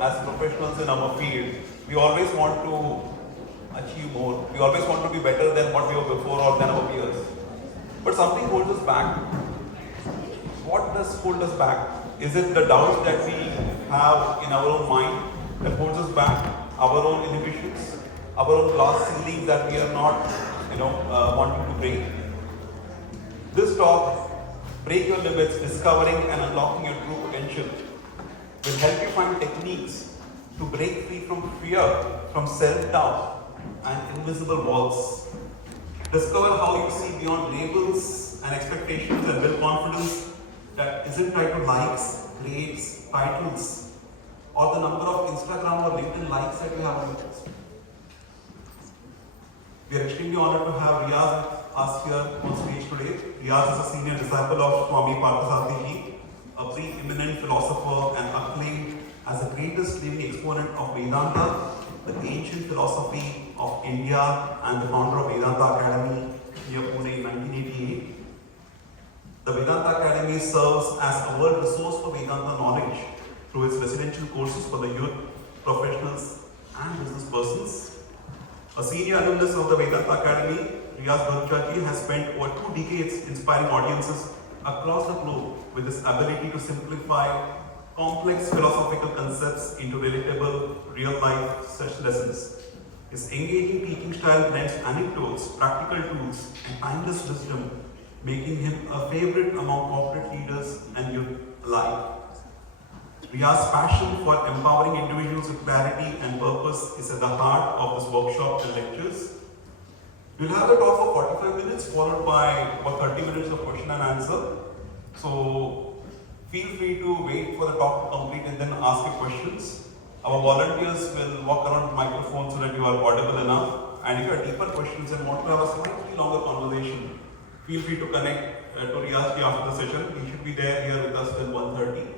as professionals in our field, we always want to achieve more. We always want to be better than what we were before or than our peers. But something holds us back. What does hold us back? Is it the doubts that we have in our own mind that holds us back? Our own inhibitions? Our own glass ceilings that we are not, wanting to break? This talk, Break Your Limits, Discovering and Unlocking Your True Potential, will help you find techniques to break free from fear, from self-doubt and invisible walls. Discover how you see beyond labels and expectations and build confidence that isn't tied to likes, grades, titles, or the number of Instagram or LinkedIn likes that you have on your post. We are extremely honored to have Riyaz with us here on stage today. Riyaz is a senior disciple of Swami Parthasarathy Ji, a pre-eminent philosopher and acclaimed as the greatest living exponent of Vedanta, the ancient philosophy of India, and the founder of Vedanta Academy near Pune in 1988. The Vedanta Academy serves as a world resource for Vedanta knowledge through its residential courses for the youth, professionals, and business persons. A senior alumnus of the Vedanta Academy, Riyaz Bharucha ji has spent over 2 decades inspiring audiences across the globe with his ability to simplify complex philosophical concepts into relatable, real-life such lessons. His engaging teaching style blends anecdotes, practical tools, and timeless wisdom, making him a favorite among corporate leaders and youth alike. Riyaz's passion for empowering individuals with clarity and purpose is at the heart of this workshop and lectures. We'll have a talk for 45 minutes, followed by about 30 minutes of question and answer. So feel free to wait for the talk to complete and then ask your questions. Our volunteers will walk around the microphone so that you are audible enough. And if you have deeper questions and want to have a slightly longer conversation, feel free to connect to Riyaz ji after the session. He should be there here with us till 1:30.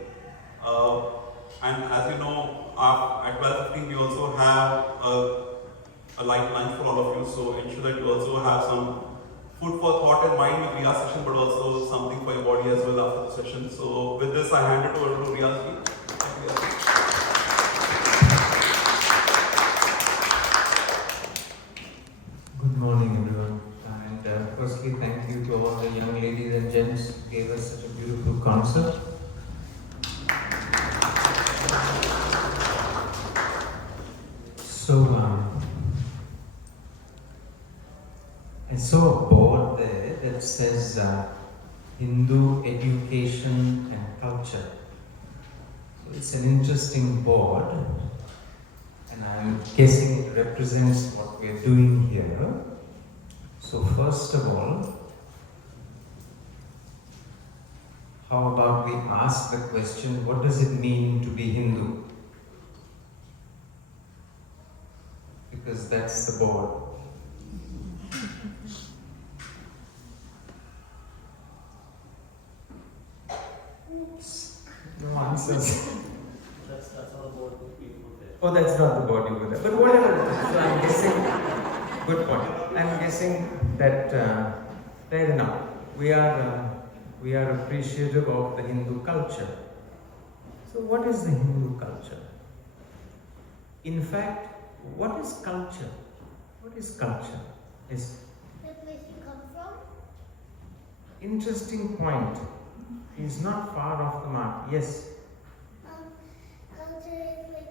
And as you know, at 12:15 we also have a light lunch for all of you. So ensure that you also have some food for thought and mind with Riyaz session, but also something for your body as well after the session. So with this, I hand it over to Riyaz ji. Good morning, everyone. And firstly, thank you to all the young ladies and gents who gave us such a beautiful concert. So, I saw a board there that says Hindu education and culture. So it's an interesting board, and I'm guessing it represents what we're doing here. So first of all, how about we ask the question, what does it mean to be Hindu? Because that's the board. Oops, no answers. That's not the board with people there. Oh, that's not the board you put there. But whatever it is, so I'm guessing, good point. I'm guessing that, fair enough, we are appreciative of the Hindu culture. So what is the Hindu culture? In fact, what is culture? What is culture? Is The place you come from? interesting point. He's not far off the mark. Yes. Culture is like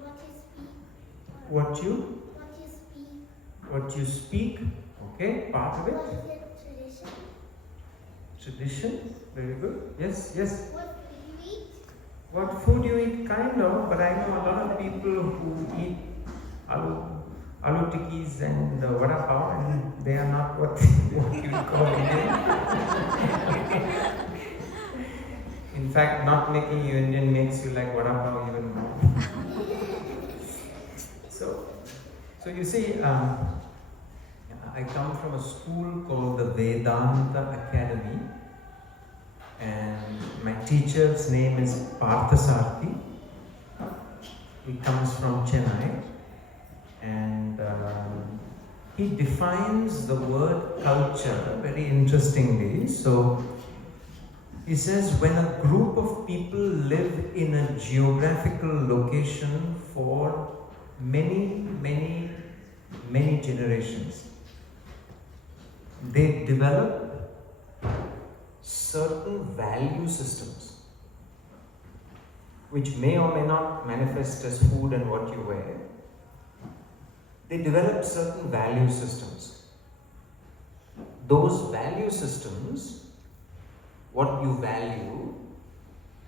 what you speak. What you What you speak. what you speak. Okay, part of it. What is it? Tradition. Tradition. Very good. Yes, yes. What do you eat? What food you eat, kind of, but I know a lot of people who eat aloo tikkis and vada pav, and they are not what you call Indian. In fact, not making you Indian makes you like vada pav even more. So you see, I come from a school called the Vedanta Academy. And my teacher's name is Parthasarathy. He comes from Chennai, and he defines the word culture very interestingly. So he He says, when a group of people live in a geographical location for many, many, many generations, they develop certain value systems, which may or may not manifest as food and what you wear. They develop certain value systems. Those value systems, what you value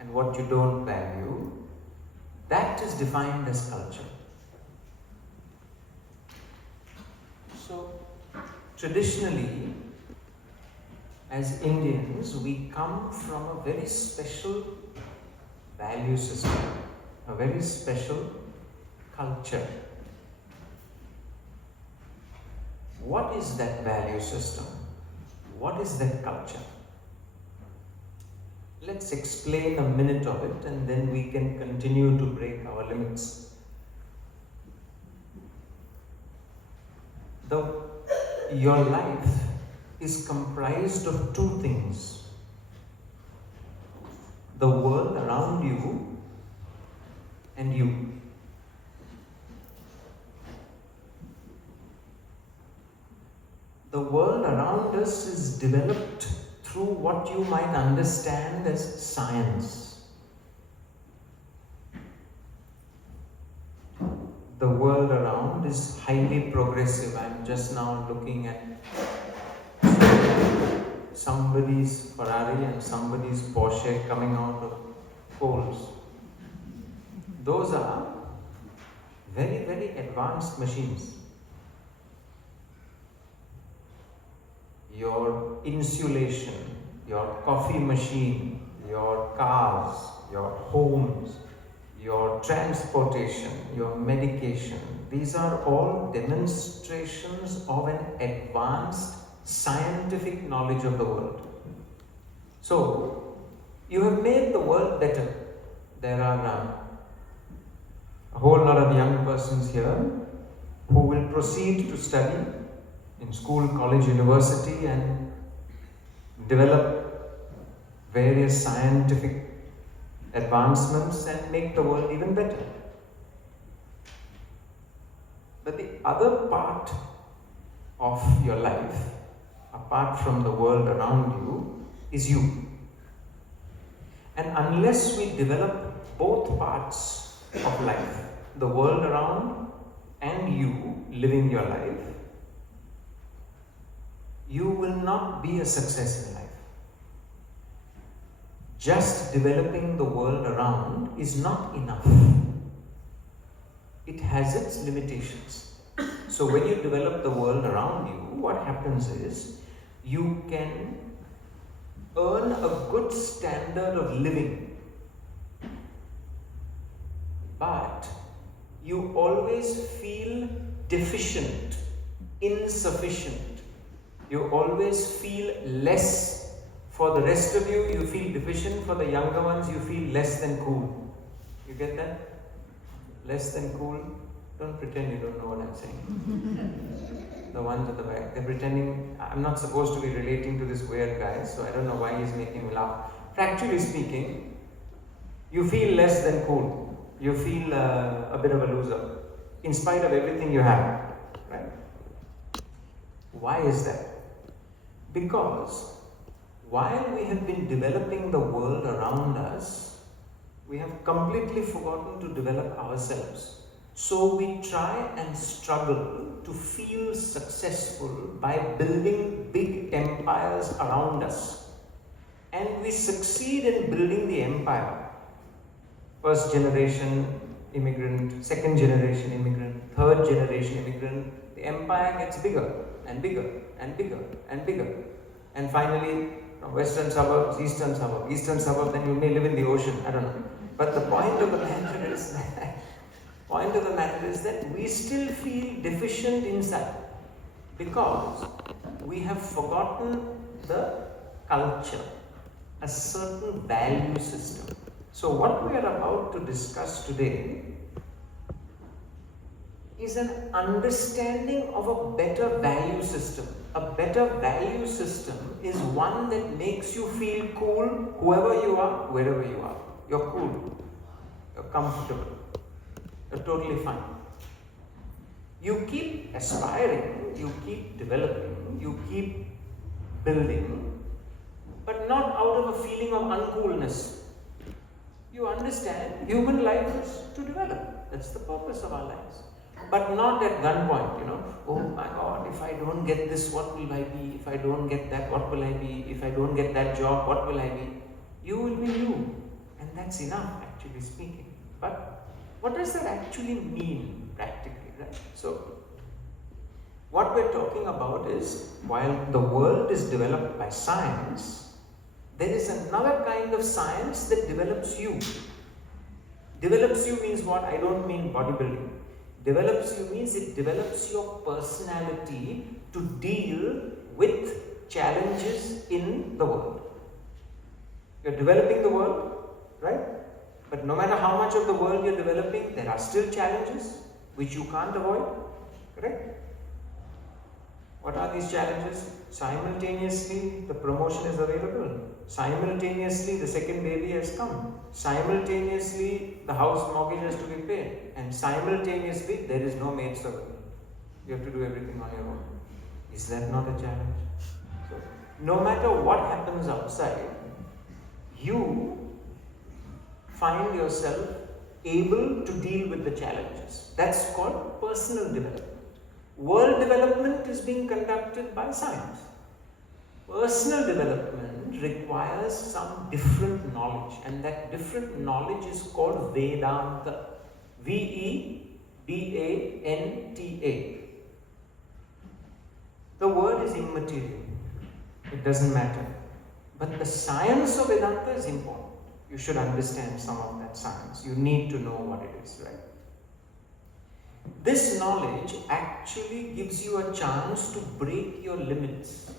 and what you don't value, that is defined as culture. So, traditionally, as Indians, we come from a very special value system, a very special culture. What is that value system? What is that culture? Let's explain a minute of it and then we can continue to break our limits. Your life is comprised of two things: the world around you and you. The world around us is developed through what you might understand as science. The world around is highly progressive. I'm just now looking at somebody's Ferrari and somebody's Porsche coming out of poles. Those are very, very advanced machines. Your insulation, your coffee machine, your cars, your homes, your transportation, your medication, these are all demonstrations of an advanced scientific knowledge of the world. So, you have made the world better. There are a whole lot of young persons here who will proceed to study in school, college, university and develop various scientific advancements and make the world even better. But the other part of your life, apart from the world around you, is you. And unless we develop both parts of life, the world around and you living your life, you will not be a success in life. Just developing the world around is not enough. It has its limitations. So when you develop the world around you, what happens is you can earn a good standard of living, but you always feel deficient, insufficient. You always feel less. For the rest of you, you feel deficient. For the younger ones, you feel less than cool. You get that? Less than cool. Don't pretend you don't know what I'm saying. The ones at the back, they're pretending. I'm not supposed to be relating to this weird guy, so I don't know why he's making me laugh. Practically speaking, you feel less than cool. You feel a bit of a loser, in spite of everything you have. Right? Why is that? Because while we have been developing the world around us, we have completely forgotten to develop ourselves. So we try and struggle to feel successful by building big empires around us. And we succeed in building the empire. First generation immigrant, second generation immigrant, third generation immigrant, the empire gets bigger and bigger and bigger and bigger. And finally, from western suburbs, eastern suburb, then you may live in the ocean, I don't know. But the point of the matter is that we still feel deficient inside because we have forgotten the culture, a certain value system. So what we are about to discuss today is an understanding of a better value system. A better value system is one that makes you feel cool whoever you are, wherever you are. You're cool, you're comfortable, you're totally fine. You keep aspiring, you keep developing, you keep building, but not out of a feeling of uncoolness. You understand human life is to develop. That's the purpose of our lives. But not at gunpoint, oh my God, if I don't get this, what will I be? If I don't get that, what will I be? If I don't get that job, what will I be? You will be you. And that's enough, actually speaking. But what does that actually mean practically, right? So, what we're talking about is, while the world is developed by science, there is another kind of science that develops you. Develops you means what? I don't mean bodybuilding. Develops you means it develops your personality to deal with challenges in the world. You're developing the world, right? But no matter how much of the world you're developing, there are still challenges which you can't avoid, correct? What are these challenges? Simultaneously, the promotion is available. Simultaneously, the second baby has come. Simultaneously, the house mortgage has to be paid. And simultaneously, there is no maid servant. You have to do everything on your own. Is that not a challenge? So, no matter what happens outside, you find yourself able to deal with the challenges. That's called personal development. World development is being conducted by science. Personal development requires some different knowledge, and that different knowledge is called Vedanta. Vedanta. The word is immaterial. It doesn't matter. But the science of Vedanta is important. You should understand some of that science. You need to know what it is, right? This knowledge actually gives you a chance to break your limits.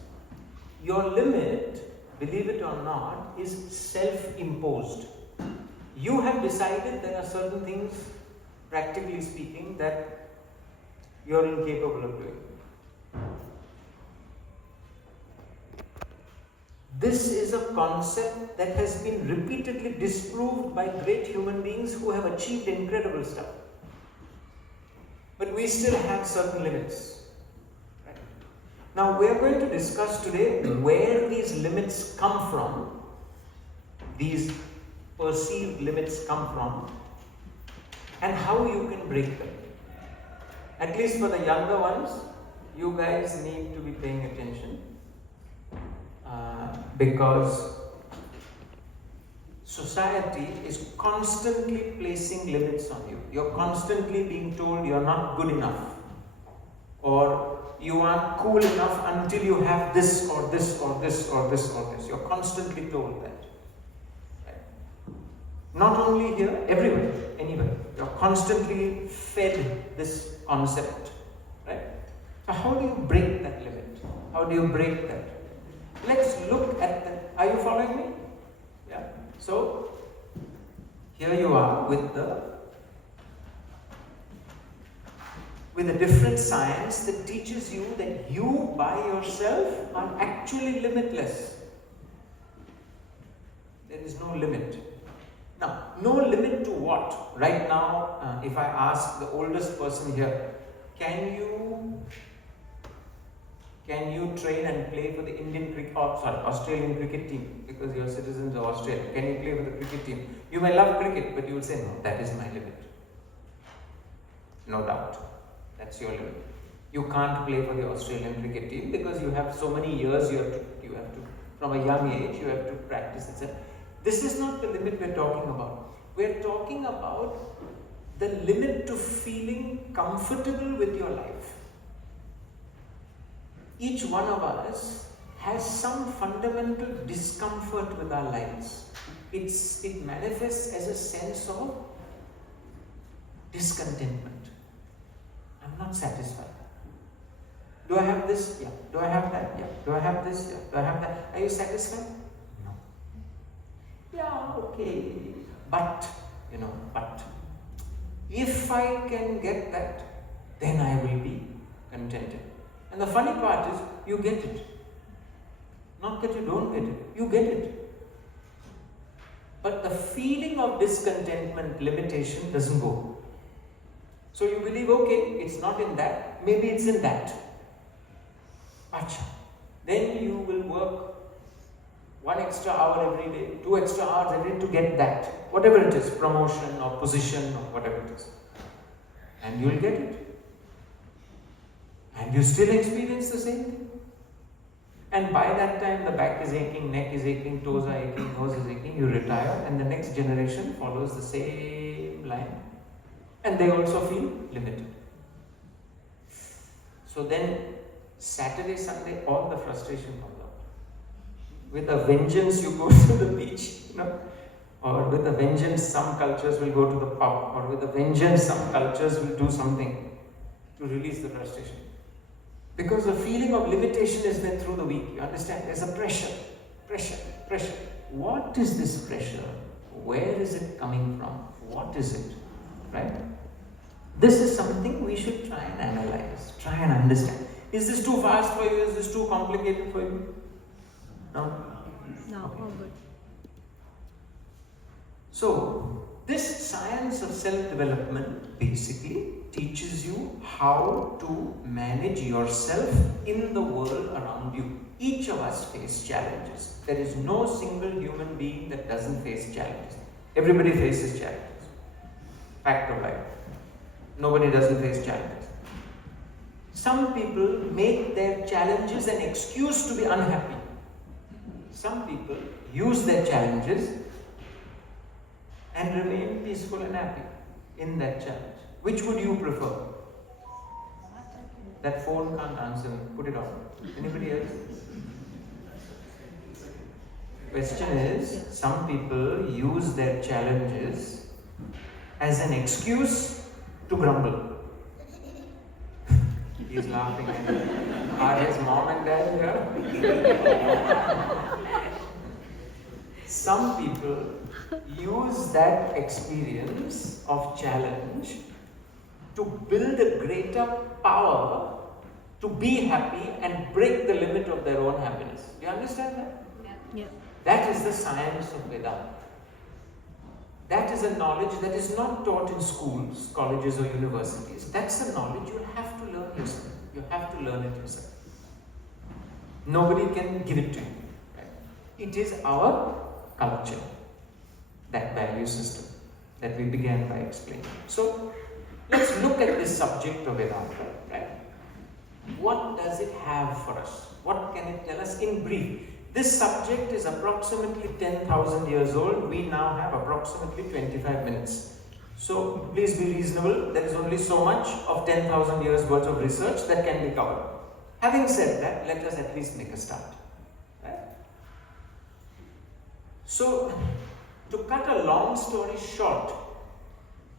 Your limit, believe it or not, is self-imposed. You have decided there are certain things, practically speaking, that you're incapable of doing. This is a concept that has been repeatedly disproved by great human beings who have achieved incredible stuff. But we still have certain limits. Right? Now we are going to discuss today where these limits come from, these perceived limits come from, and how you can break them. At least for the younger ones, you guys need to be paying attention because society is constantly placing limits on you. You're constantly being told you're not good enough, or you aren't cool enough until you have this or this or this or this or this. You're constantly told that. Right? Not only here, everywhere, anywhere. You're constantly fed this concept. Right? So how do you break that limit? How do you break that? Let's look at that. Are you following me? Yeah. So, here you are with a different science that teaches you that you by yourself are actually limitless. There is no limit. Now, no limit to what? Right now, if I ask the oldest person here, can you train and play for the Australian cricket team, because you're citizens of Australia? Can you play for the cricket team? You may love cricket, but you will say, no, that is my limit. No doubt. That's your limit. You can't play for the Australian cricket team because you have so many years you have to from a young age, you have to practice, etc. This is not the limit we're talking about. We're talking about the limit to feeling comfortable with your life. Each one of us has some fundamental discomfort with our lives. It manifests as a sense of discontentment. I'm not satisfied. Do I have this? Yeah. Do I have that? Yeah. Do I have this? Yeah. Do I have that? Are you satisfied? No. Yeah, okay. But if I can get that, then I will be contented. And the funny part is, you get it. Not that you don't get it, you get it. But the feeling of discontentment, limitation doesn't go. So you believe, okay, it's not in that, maybe it's in that. Acha. Then you will work 1 extra hour every day, 2 extra hours every day to get that. Whatever it is, promotion or position or whatever it is. And you'll get it. And you still experience the same thing. And by that time, the back is aching, neck is aching, toes are aching, nose is aching, you retire, and the next generation follows the same line. And they also feel limited. So then, Saturday, Sunday, all the frustration comes out. With a vengeance, you go to the beach, or with a vengeance, some cultures will go to the pub, or with a vengeance, some cultures will do something to release the frustration. Because the feeling of limitation is there through the week. You understand? There's a pressure. What is this pressure? Where is it coming from? What is it? Right? This is something we should try and analyze, try and understand. Is this too fast for you? Is this too complicated for you? No? No, all good. So, this science of self-development basically teaches you how to manage yourself in the world around you. Each of us face challenges. There is no single human being that doesn't face challenges. Everybody faces challenges. Fact of life. Nobody doesn't face challenges. Some people make their challenges an excuse to be unhappy. Some people use their challenges and remain peaceful and happy in that challenge. Which would you prefer? That phone can't answer me. Put it on. Anybody else? Question is, some people use their challenges as an excuse to grumble. He's laughing. Are his mom and dad here? Some people use that experience of challenge to build a greater power to be happy and break the limit of their own happiness. Do you understand that? Yeah. That is the science of Vedanta. That is a knowledge that is not taught in schools, colleges or universities. That's a knowledge you have to learn yourself. You have to learn it yourself. Nobody can give it to you. Right? It is our culture, that value system that we began by explaining. So, let's look at this subject of Vedanta. Right? What does it have for us? What can it tell us in brief? This subject is approximately 10,000 years old. We now have approximately 25 minutes. So please be reasonable. There is only so much of 10,000 years worth of research that can be covered. Having said that, let us at least make a start. Right? So, to cut a long story short,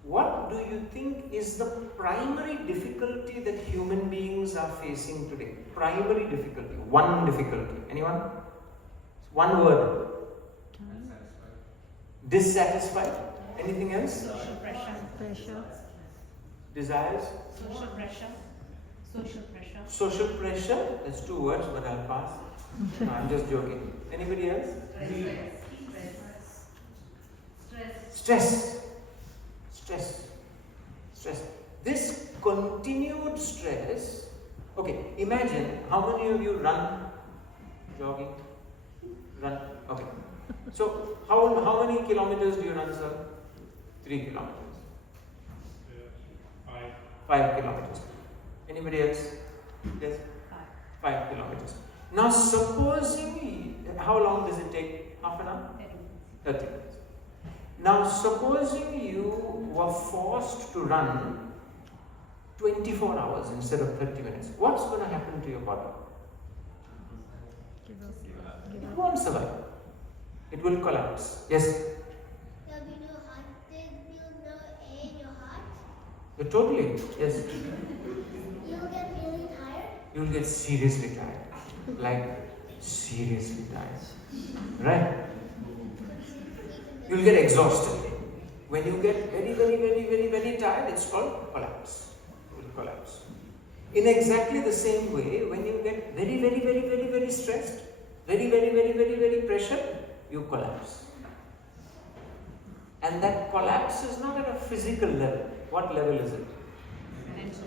what do you think is the primary difficulty that human beings are facing today? Primary difficulty. One difficulty. Anyone? One word. Dissatisfied. Anything else? Social Pressure. Desires? Social pressure. Social pressure. Social pressure. That's 2 words, but I'll pass. No, I'm just joking. Anybody else? Stress. This continued stress. Okay, imagine how many of you run, jogging, run. Okay. So how many kilometers do you run, sir? 3 kilometers. 5 kilometers. Anybody else? Yes? 5 kilometers. Now supposing, how long does it take? Half an hour? 30 minutes. Now supposing you were forced to run 24 hours instead of 30 minutes. What's going to happen to your body? It won't survive. It will collapse. Yes? There'll be no heart. There'll be no air in your heart. Totally. Yes. You'll get really tired. You'll get seriously tired. Like, seriously tired. Right? You'll get exhausted. When you get very, very, very, very, very tired, it's called collapse. You will collapse. In exactly the same way, when you get very stressed, very pressured, you collapse. And that collapse is not at a physical level. What level is it?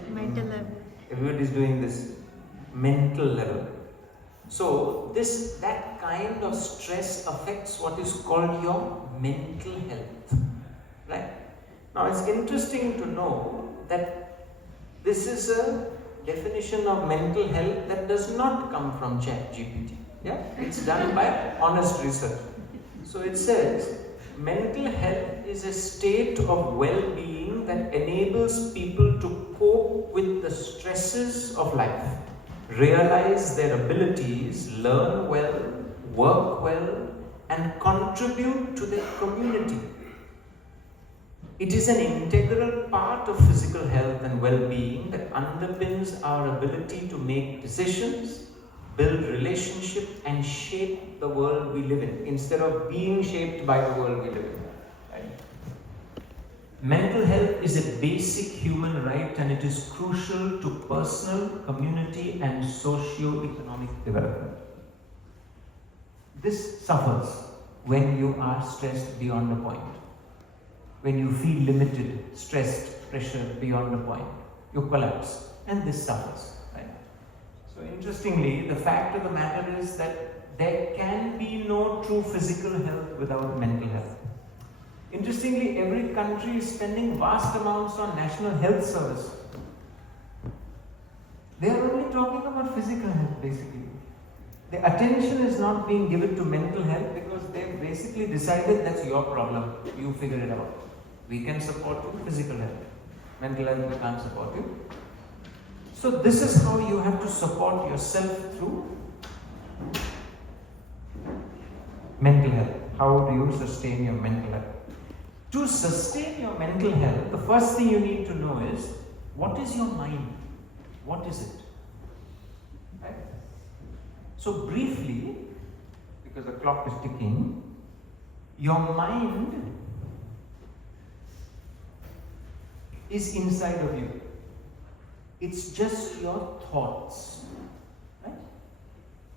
Mental level. Everybody is doing this. Mental level. So that kind of stress affects what is called your mental health. Right? Now it's interesting to know that this is a definition of mental health that does not come from ChatGPT. Yeah? It's done by honest research. So it says, mental health is a state of well-being that enables people to cope with the stresses of life, realize their abilities, learn well, work well, and contribute to their community. It is an integral part of physical health and well-being that underpins our ability to make decisions, build relationships, and shape the world we live in, instead of being shaped by the world we live in. Right? Mental health is a basic human right, and it is crucial to personal, community, and socio-economic development. This suffers when you are stressed beyond a point. When you feel limited, stressed, pressured beyond a point, you collapse, and this suffers. Right? So interestingly, the fact of the matter is that there can be no true physical health without mental health. Interestingly, every country is spending vast amounts on national health service. They are only talking about physical health, basically. The attention is not being given to mental health because they've basically decided that's your problem. You figure it out. We can support you, physical health. Mental health, we can't support you. So this is how you have to support yourself through mental health. How do you sustain your mental health? To sustain your mental health, the first thing you need to know is, what is your mind? What is it? Right? So briefly, because the clock is ticking, your mind is inside of you. It's just your thoughts. Right?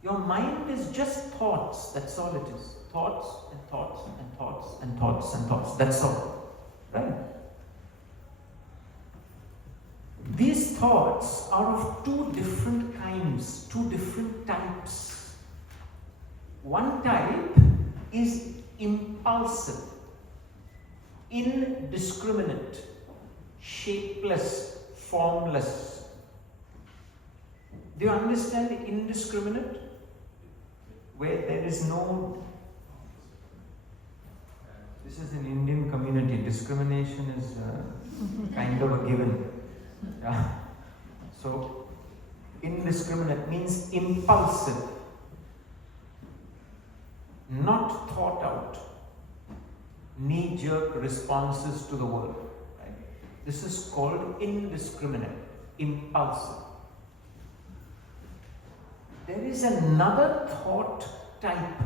Your mind is just thoughts, that's all it is. Thoughts and thoughts and thoughts and thoughts and thoughts, that's all. Right? These thoughts are of two different kinds, two different types. One type is impulsive, indiscriminate, shapeless, formless. Do you understand indiscriminate? Where there is no... This is an Indian community. Discrimination is kind of a given. Yeah. So, indiscriminate means impulsive, not thought out, knee-jerk responses to the world. Right? This is called indiscriminate, impulsive. There is another thought type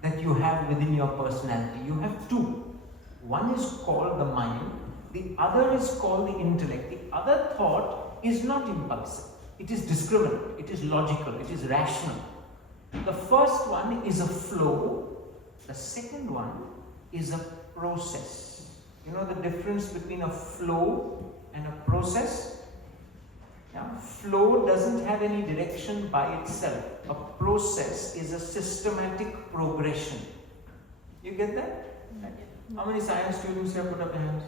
that you have within your personality. You have two. One is called the mind, the other is called the intellect. The other thought is not impulsive. It is discriminate, it is logical, it is rational. The first one is a flow, the second one is a process. You know the difference between a flow and a process? Yeah? Flow doesn't have any direction by itself. A process is a systematic progression. You get that? Right. How many science students have put up their hands?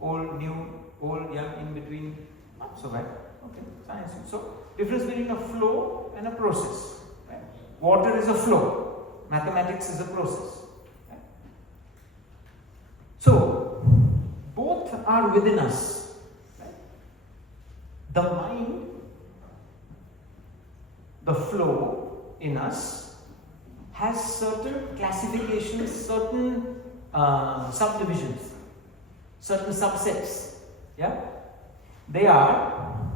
Old, new, old, young, in between? Not so bad. Okay, science. So, difference between a flow and a process. Right? Water is a flow. Mathematics is a process. Right? So, both are within us. Right? The mind, the flow in us has certain classifications, certain subdivisions, certain subsets. Yeah? They are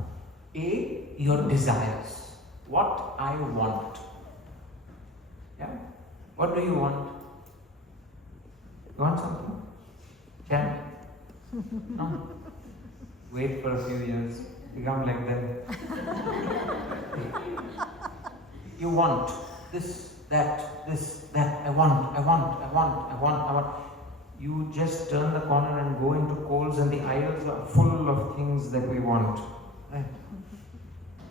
A, your desires. What I want. Yeah? What do you want? You want something? Can? No. Wait for a few years. Become like them. You want this, that. I want. You just turn the corner and go into Kohl's and the aisles are full of things that we want. Right?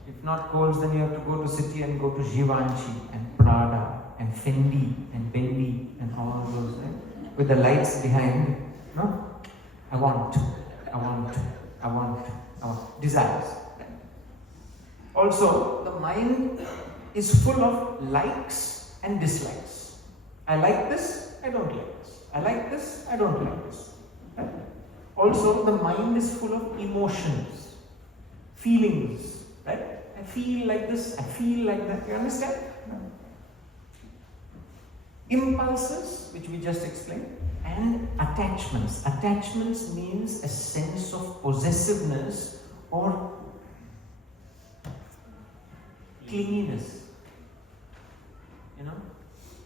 If not Kohl's, then you have to go to City and go to Givenchy and Prada and Fendi and Bendy and all those, right? With the lights behind. No? I want. Desires. Also, the mind is full of likes and dislikes. I like this, I don't like this. I like this, I don't like this. Right? Also, the mind is full of emotions, feelings. Right? I feel like this, I feel like that. You understand? Impulses, which we just explained, and attachments. Attachments means a sense of possessiveness or clinginess. You know,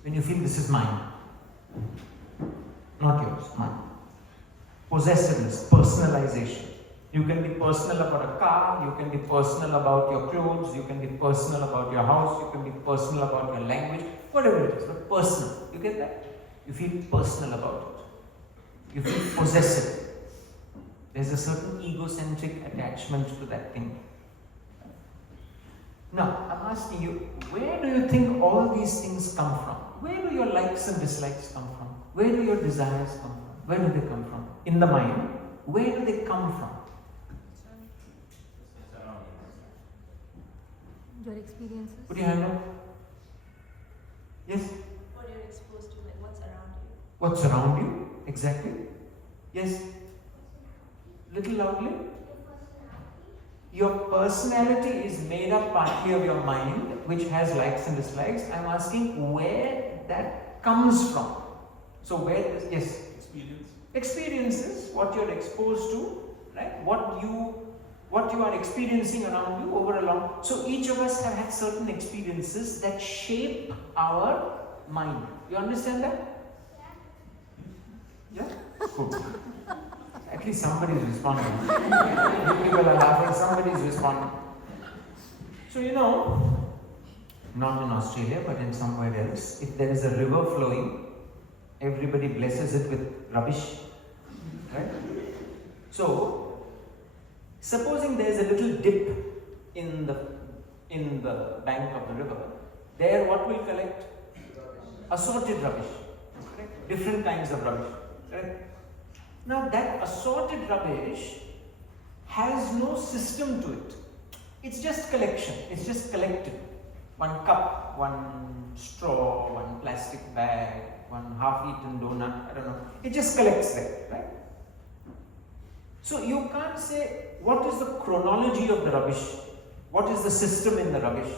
when you feel this is mine, not yours, mine. Possessiveness, personalization. You can be personal about a car, you can be personal about your clothes, you can be personal about your house, you can be personal about your language, whatever it is, but personal. You get that? You feel personal about it. You feel possessive. There's a certain egocentric attachment to that thing. Now, I'm asking you, where do you think all these things come from? Where do your likes and dislikes come from? Where do your desires come from? Where do they come from? In the mind, where do they come from? Your experiences? Put your hand up. Yes? What you're exposed to, like what's around you. What's around you? Exactly. Yes? Little loudly. Your personality is made up partly of your mind, which has likes and dislikes. I'm asking where that comes from. So where is, yes? Experiences, what you're exposed to, right? What you are experiencing around you over a long. So each of us have had certain experiences that shape our mind. You understand that? Yeah? Good. At least somebody is responding. You people are laughing, somebody is responding. So you know, not in Australia, but in somewhere else, if there is a river flowing, everybody blesses it with rubbish. Right? So, supposing there is a little dip in the bank of the river, there what will collect? Assorted rubbish. Correct? Different kinds of rubbish. Correct? Now that assorted rubbish has no system to it. It's just collection. It's just collected. One cup, one straw, one plastic bag, one half-eaten donut, I don't know. It just collects there, right? So you can't say what is the chronology of the rubbish, what is the system in the rubbish.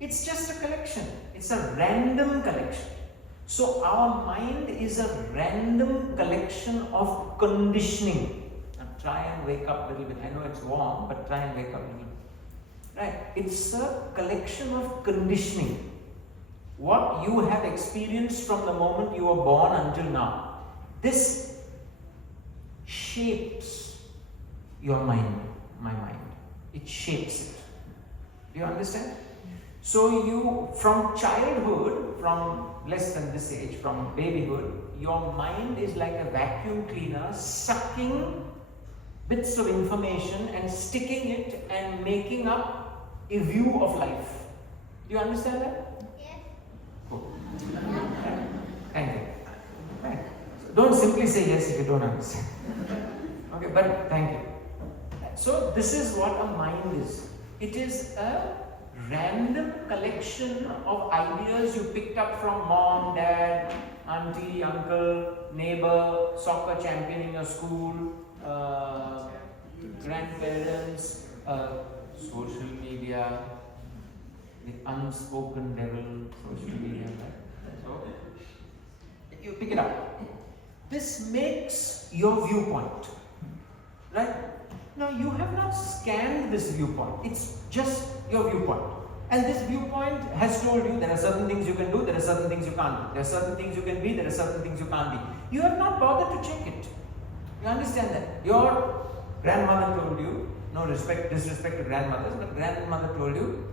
It's just a collection. It's a random collection. So our mind is a random collection of conditioning. Now try and wake up a little bit. I know it's warm, but try and wake up a little bit. Right? It's a collection of conditioning. What you have experienced from the moment you were born until now. This shapes your mind, my mind. It shapes it. Do you understand? So you, from childhood, from less than this age, from babyhood, your mind is like a vacuum cleaner sucking bits of information and sticking it and making up a view of life. Do you understand that? Yes. Cool. Thank you. Right. So don't simply say yes if you don't understand. Okay, but thank you. So this is what a mind is. It is a random collection of ideas you picked up from mom, dad, auntie, uncle, neighbor, soccer champion in your school, grandparents, social media, the unspoken devil, social media, right? So, you pick it up. This makes your viewpoint, right? Now, you have not scanned this viewpoint. It's just your viewpoint. And this viewpoint has told you there are certain things you can do, there are certain things you can't do. There are certain things you can be, there are certain things you can't be. You have not bothered to check it. You understand that? Your grandmother told you no disrespect to grandmothers, but grandmother told you,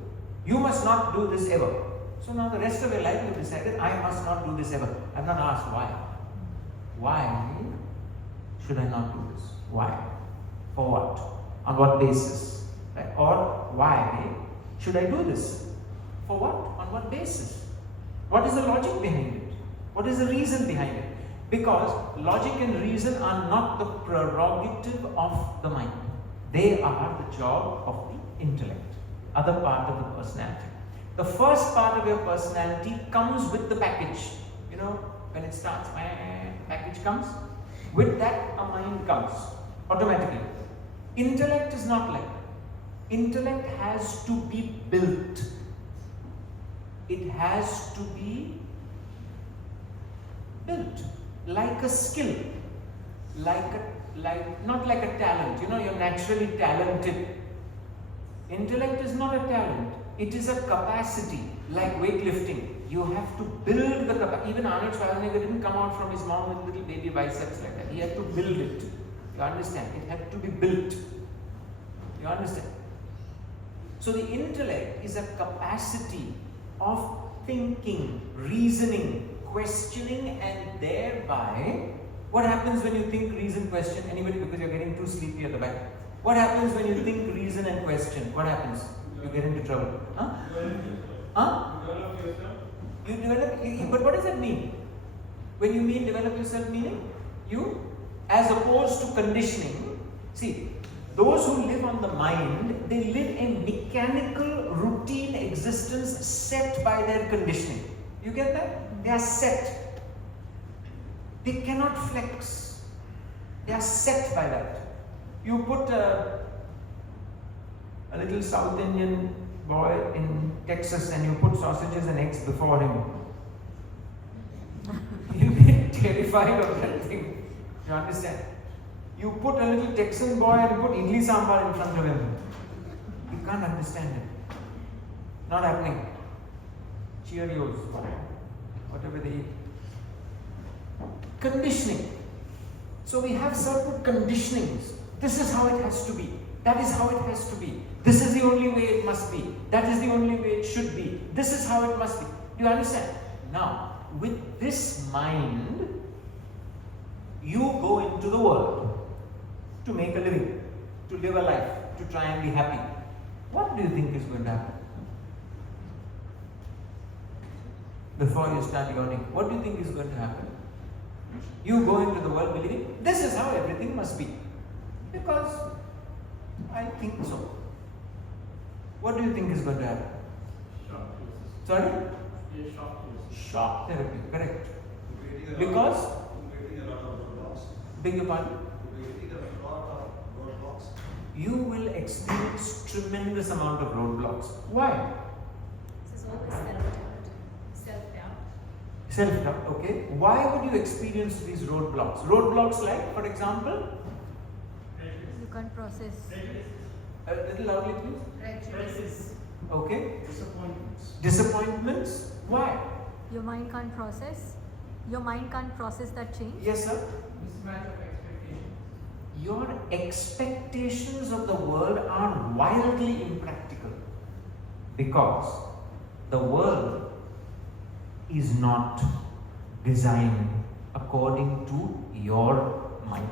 you must not do this ever. So now the rest of your life you decided, I must not do this ever. I've not asked why. Why should I not do this? Why? For what? On what basis? Right? Or why should I do this? For what? On what basis? What is the logic behind it? What is the reason behind it? Because logic and reason are not the prerogative of the mind. They are the job of the intellect, other part of the personality. The first part of your personality comes with the package. You know, when it starts, package comes. With that, a mind comes automatically. Intellect is not like that. Intellect has to be built. It has to be built like a skill, not like a talent. You know, you're naturally talented. Intellect is not a talent. It is a capacity, like weightlifting. You have to build the capacity. Even Arnold Schwarzenegger didn't come out from his mom with little baby biceps like that. He had to build it. You understand? It had to be built. You understand? So the intellect is a capacity of thinking, reasoning, questioning, and thereby, what happens when you think, reason, question? Anybody? Because you're getting too sleepy at the back. What happens when you think, reason, and question? What happens? You get into trouble. Huh? Huh? You develop, but what does that mean? When you mean develop yourself, meaning you, as opposed to conditioning. See, those who live on the mind, they live a mechanical, routine existence set by their conditioning. You get that? They are set. They cannot flex. They are set by that. You put a little South Indian boy in Texas and you put sausages and eggs before him. He'll be terrified of that thing. You understand? You put a little Texan boy and put idli sambar in front of him. He can't understand it. Not happening. Cheerios, whatever they eat. Conditioning. So we have certain conditionings. This is how it has to be. That is how it has to be. This is the only way it must be. That is the only way it should be. This is how it must be. Do you understand? Now, with this mind, you go into the world to make a living, to live a life, to try and be happy. What do you think is going to happen? Before you start yawning, what do you think is going to happen? You go into the world believing, this is how everything must be. Because I think so. What do you think is going to happen? Shock. Sorry? Yeah, shock. Shock therapy, correct. Because? Beg your pardon? You will experience tremendous amount of roadblocks. Why? This is always self-doubt. Self-doubt. Self-doubt, okay. Why would you experience these roadblocks? Roadblocks like, for example? You can't process. A little loudly, please. Prejudice. Okay. Disappointments. Disappointments. Why? Your mind can't process. Your mind can't process that change. Yes, sir. Mismatch of expectations. Your expectations of the world are wildly impractical because the world is not designed according to your mind.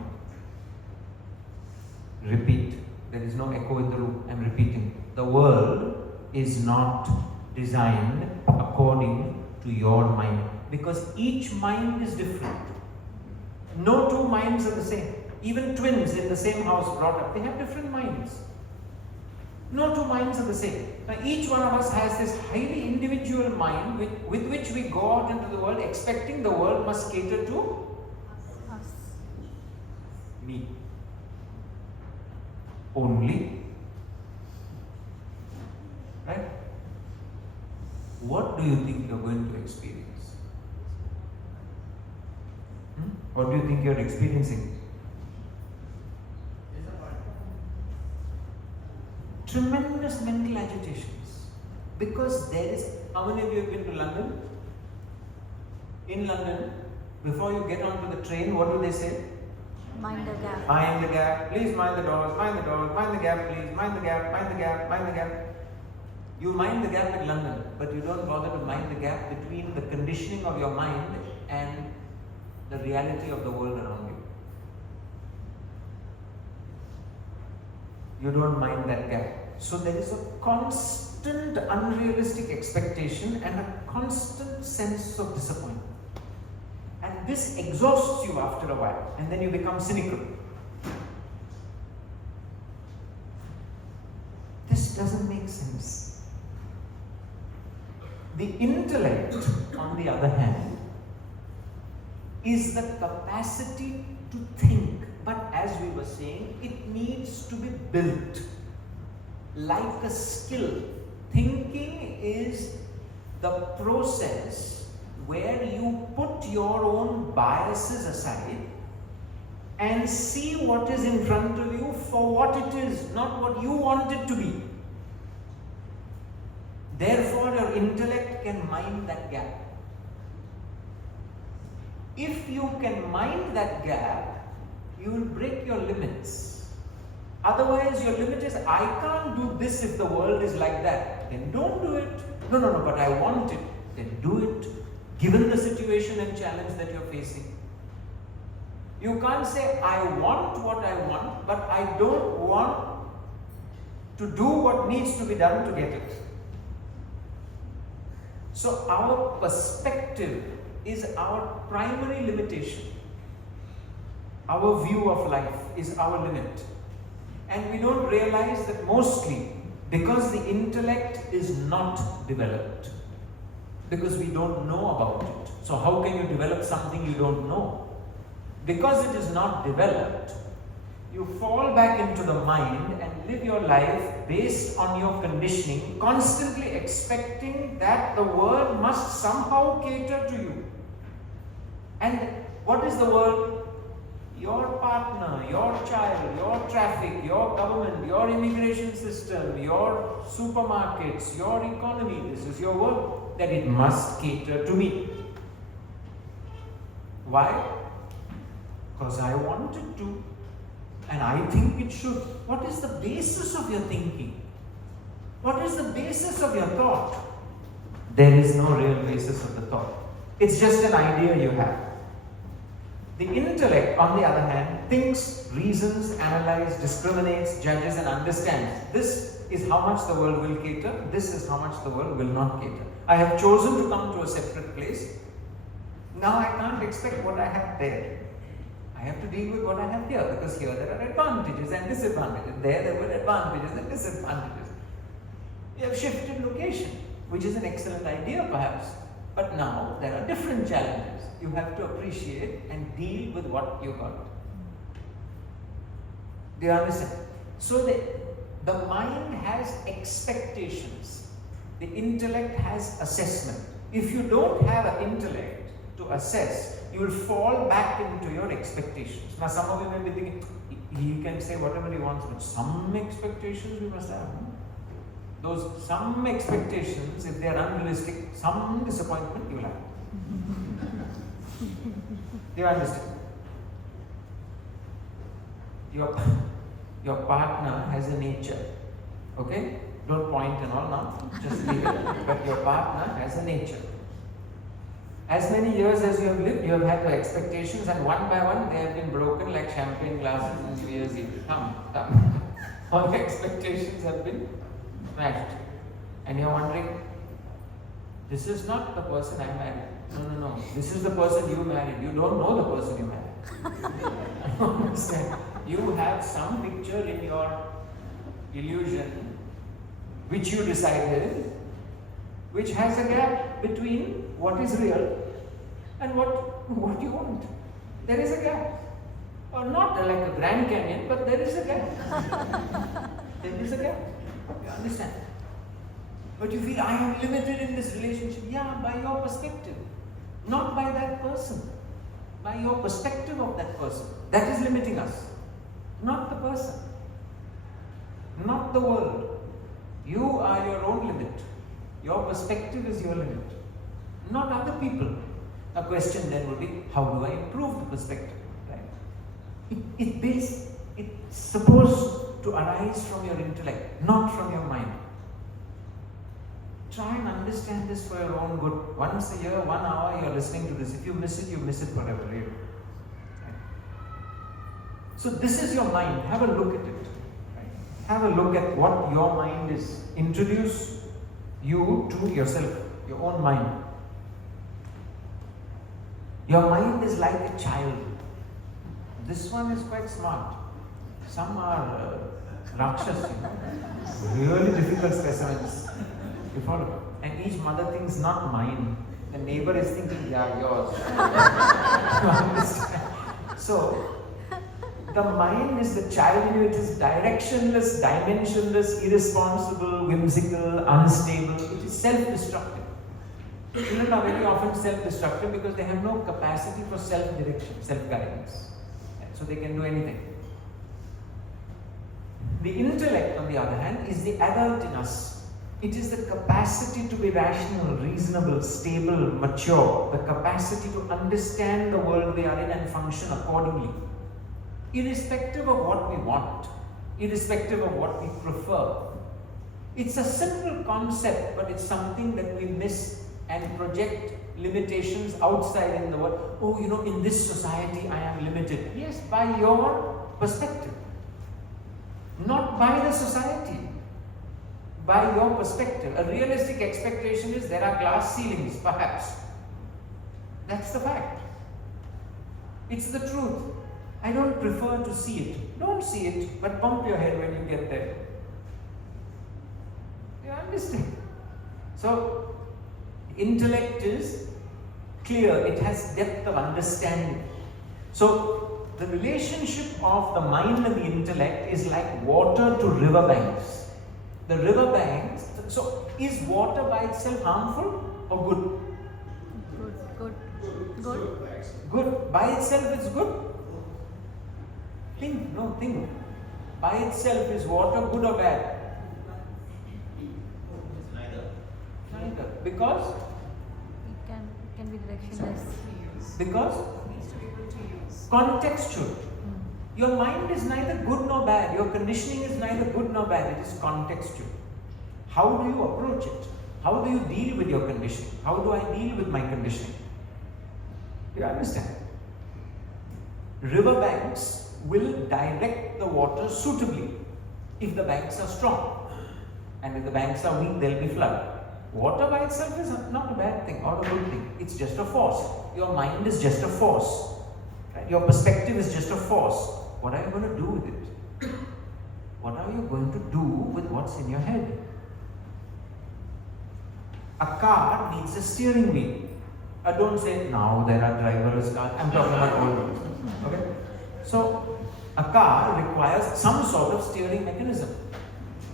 Repeat. There is no echo in the room. I'm repeating. The world is not designed according to your mind because each mind is different. No two minds are the same. Even twins in the same house brought up, they have different minds. No two minds are the same. Now each one of us has this highly individual mind with which we go out into the world expecting the world must cater to Us. me. Only. Right? What do you think you're going to experience? What do you think you're experiencing? Tremendous mental agitations. Because there is, how many of you have been to London? In London, before you get onto the train, what do they say? Mind the gap. Mind the gap, please mind the doors, mind the doors, mind the gap, please, mind the gap, mind the gap, mind the gap. You mind the gap in London, but you don't bother to mind the gap between the conditioning of your mind and the reality of the world around you. You don't mind that gap. So there is a constant unrealistic expectation and a constant sense of disappointment. And this exhausts you after a while, and then you become cynical. This doesn't make sense. The intellect, on the other hand, is the capacity to think. But as we were saying, it needs to be built like a skill. Thinking is the process where you put your own biases aside and see what is in front of you for what it is, not what you want it to be. Therefore, your intellect can mind that gap. If you can mind that gap, you will break your limits. Otherwise, your limit is, I can't do this if the world is like that. Then don't do it. No, but I want it. Then do it, given the situation and challenge that you're facing. You can't say, I want what I want, but I don't want to do what needs to be done to get it. So our perspective is our primary limitation. Our view of life is our limit. And we don't realize that mostly because the intellect is not developed. Because we don't know about it. So how can you develop something you don't know? Because it is not developed, you fall back into the mind and live your life based on your conditioning, constantly expecting that the world must somehow cater to you. And what is the world? Your partner, your child, your traffic, your government, your immigration system, your supermarkets, your economy. This is your world. That it must cater to me. Why? Because I want it to. And I think it should. What is the basis of your thinking? What is the basis of your thought? There is no real basis of the thought. It's just an idea you have. The intellect, on the other hand, thinks, reasons, analyzes, discriminates, judges, and understands. This is how much the world will cater. This is how much the world will not cater. I have chosen to come to a separate place. Now I can't expect what I have there. I have to deal with what I have here, because here there are advantages and disadvantages. There were advantages and disadvantages. We have shifted location, which is an excellent idea perhaps. But now there are different challenges. You have to appreciate and deal with what you got. Do you understand? So the mind has expectations. The intellect has assessment. If you don't have an intellect to assess, you will fall back into your expectations. Now some of you may be thinking, he can say whatever he wants, but some expectations we must have. Those some expectations, if they are unrealistic, some disappointment you will have. Do you understand? Your partner has a nature. Okay? Don't point and all now, just leave it. But your partner has a nature. As many years as you have lived, you have had the expectations, and one by one they have been broken like champagne glasses in New Year's Eve. All the expectations have been smashed. And you're wondering, this is not the person I married. No. This is the person you married. You don't know the person you married. I don't understand. You have some picture in your illusion which you decided, which has a gap between what is real and what you want. There is a gap. Or not like a Grand Canyon, but there is a gap. There is a gap. You understand? But you feel, I am limited in this relationship. Yeah, by your perspective. Not by that person. By your perspective of that person. That is limiting us. Not the person. Not the world. You are your own limit. Your perspective is your limit. Not other people. A question then would be, how do I improve the perspective? Right? It's supposed to arise from your intellect, not from your mind. Try and understand this for your own good. Once a year, 1 hour, you're listening to this. If you miss it, you miss it forever. Right? So this is your mind. Have a look at it. Right? Have a look at what your mind is. Introduce you to yourself, your own mind. Your mind is like a child. This one is quite smart. Some are rakshas, really difficult specimens. You follow? And each mother thinks not mine. The neighbor is thinking, yeah, yours. You understand? So, the mind is the child in you. It is directionless, dimensionless, irresponsible, whimsical, unstable. It is self-destructive. Children are very often self-destructive because they have no capacity for self-direction, self-guidance. So they can do anything. The intellect, on the other hand, is the adult in us. It is the capacity to be rational, reasonable, stable, mature. The capacity to understand the world we are in and function accordingly. Irrespective of what we want, irrespective of what we prefer. It's a simple concept, but it's something that we miss and project limitations outside in the world. Oh, in this society I am limited. Yes, by your perspective. Not by the society. By your perspective. A realistic expectation is there are glass ceilings, perhaps. That's the fact. It's the truth. I don't prefer to see it. Don't see it, but bump your head when you get there. You understand? So, intellect is clear. It has depth of understanding. So, the relationship of the mind and the intellect is like water to river banks. The river banks, so is water by itself harmful or good? Good. Good. By itself it's good? Think. By itself is water good or bad? Neither. Because? It can be directionless. Because? Contextual. Your mind is neither good nor bad. Your conditioning is neither good nor bad. It is contextual. How do you approach it? How do you deal with your conditioning? How do I deal with my conditioning? Do you understand? River banks will direct the water suitably if the banks are strong. And if the banks are weak, there will be flood. Water by itself is not a bad thing or a good thing. It's just a force. Your mind is just a force. Right? Your perspective is just a force. What are you going to do with it? What are you going to do with what's in your head? A car needs a steering wheel. Don't say, now there are driverless cars. I'm talking about old ones. Okay? So, a car requires some sort of steering mechanism.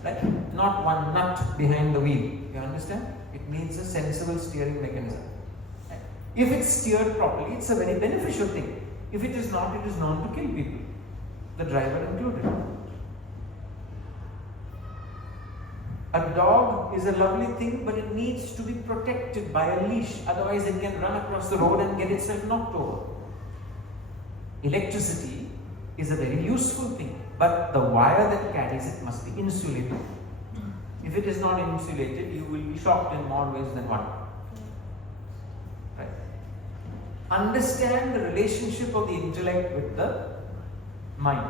Right? Not one nut behind the wheel. You understand? It needs a sensible steering mechanism. Right? If it's steered properly, it's a very beneficial thing. If it is not, it is known to kill people. The driver included. A dog is a lovely thing, but it needs to be protected by a leash. Otherwise, it can run across the road and get itself knocked over. Electricity is a very useful thing, but the wire that carries it must be insulated. If it is not insulated, you will be shocked in more ways than one. Right? Understand the relationship of the intellect with the mind.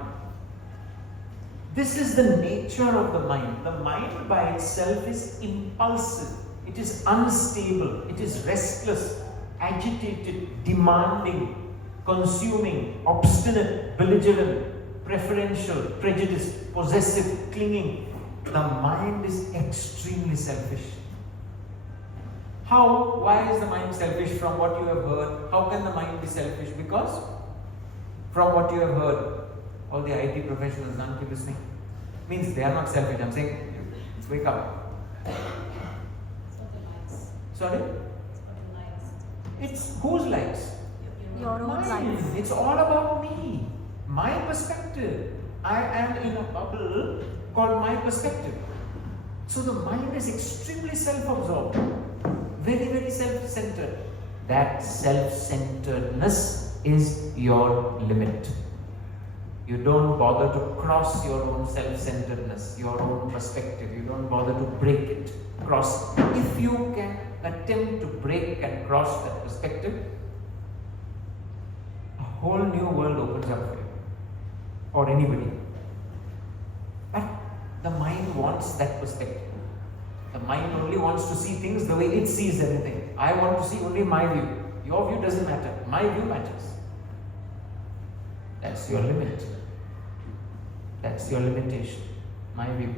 This is the nature of the mind. The mind by itself is impulsive. It is unstable. It is restless, agitated, demanding, consuming, obstinate, belligerent, preferential, prejudiced, possessive, clinging. The mind is extremely selfish. How? Why is the mind selfish? From what you have heard. How can the mind be selfish? Because from what you have heard, all the IT professionals, none keep listening. Means they are not selfish. I'm saying, wake up. Sorry? It's whose likes? Your own Mine. life. It's all about me. My perspective. I am in a bubble called my perspective. So the mind is extremely self-absorbed. Very, very self-centered. That self-centeredness is your limit. You don't bother to cross your own self-centeredness, your own perspective. You don't bother to break it, cross. If you can attempt to break and cross that perspective, a whole new world opens up for you, or anybody. But the mind wants that perspective. The mind only wants to see things the way it sees everything. I want to see only my view. Your view doesn't matter. My view matters. That's your limit. That's your limitation. My view.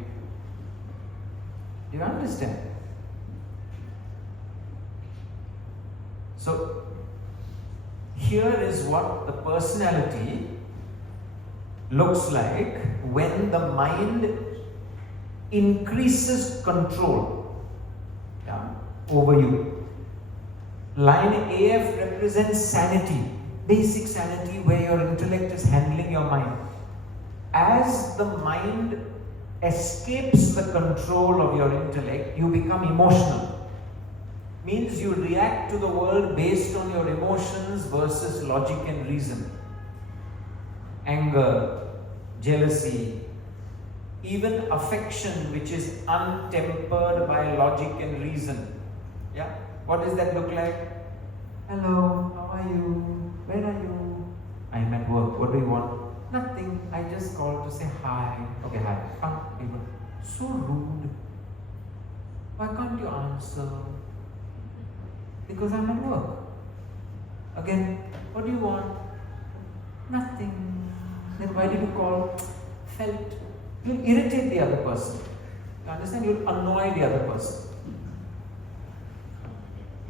Do you understand? So, here is what the personality looks like when the mind increases control, yeah, over you. Line AF represents sanity, basic sanity where your intellect is handling your mind. As the mind escapes the control of your intellect, you become emotional. Means you react to the world based on your emotions versus logic and reason. Anger, jealousy, even affection which is untempered by logic and reason. Yeah? What does that look like? Hello, how are you? Where are you? I'm at work. What do you want? Nothing. I just called to say hi. Okay, hi. Come, people. So rude. Why can't you answer? Because I'm at work. Again, what do you want? Nothing. Then why did you call? Felt. You'll irritate the other person. You understand? You'll annoy the other person.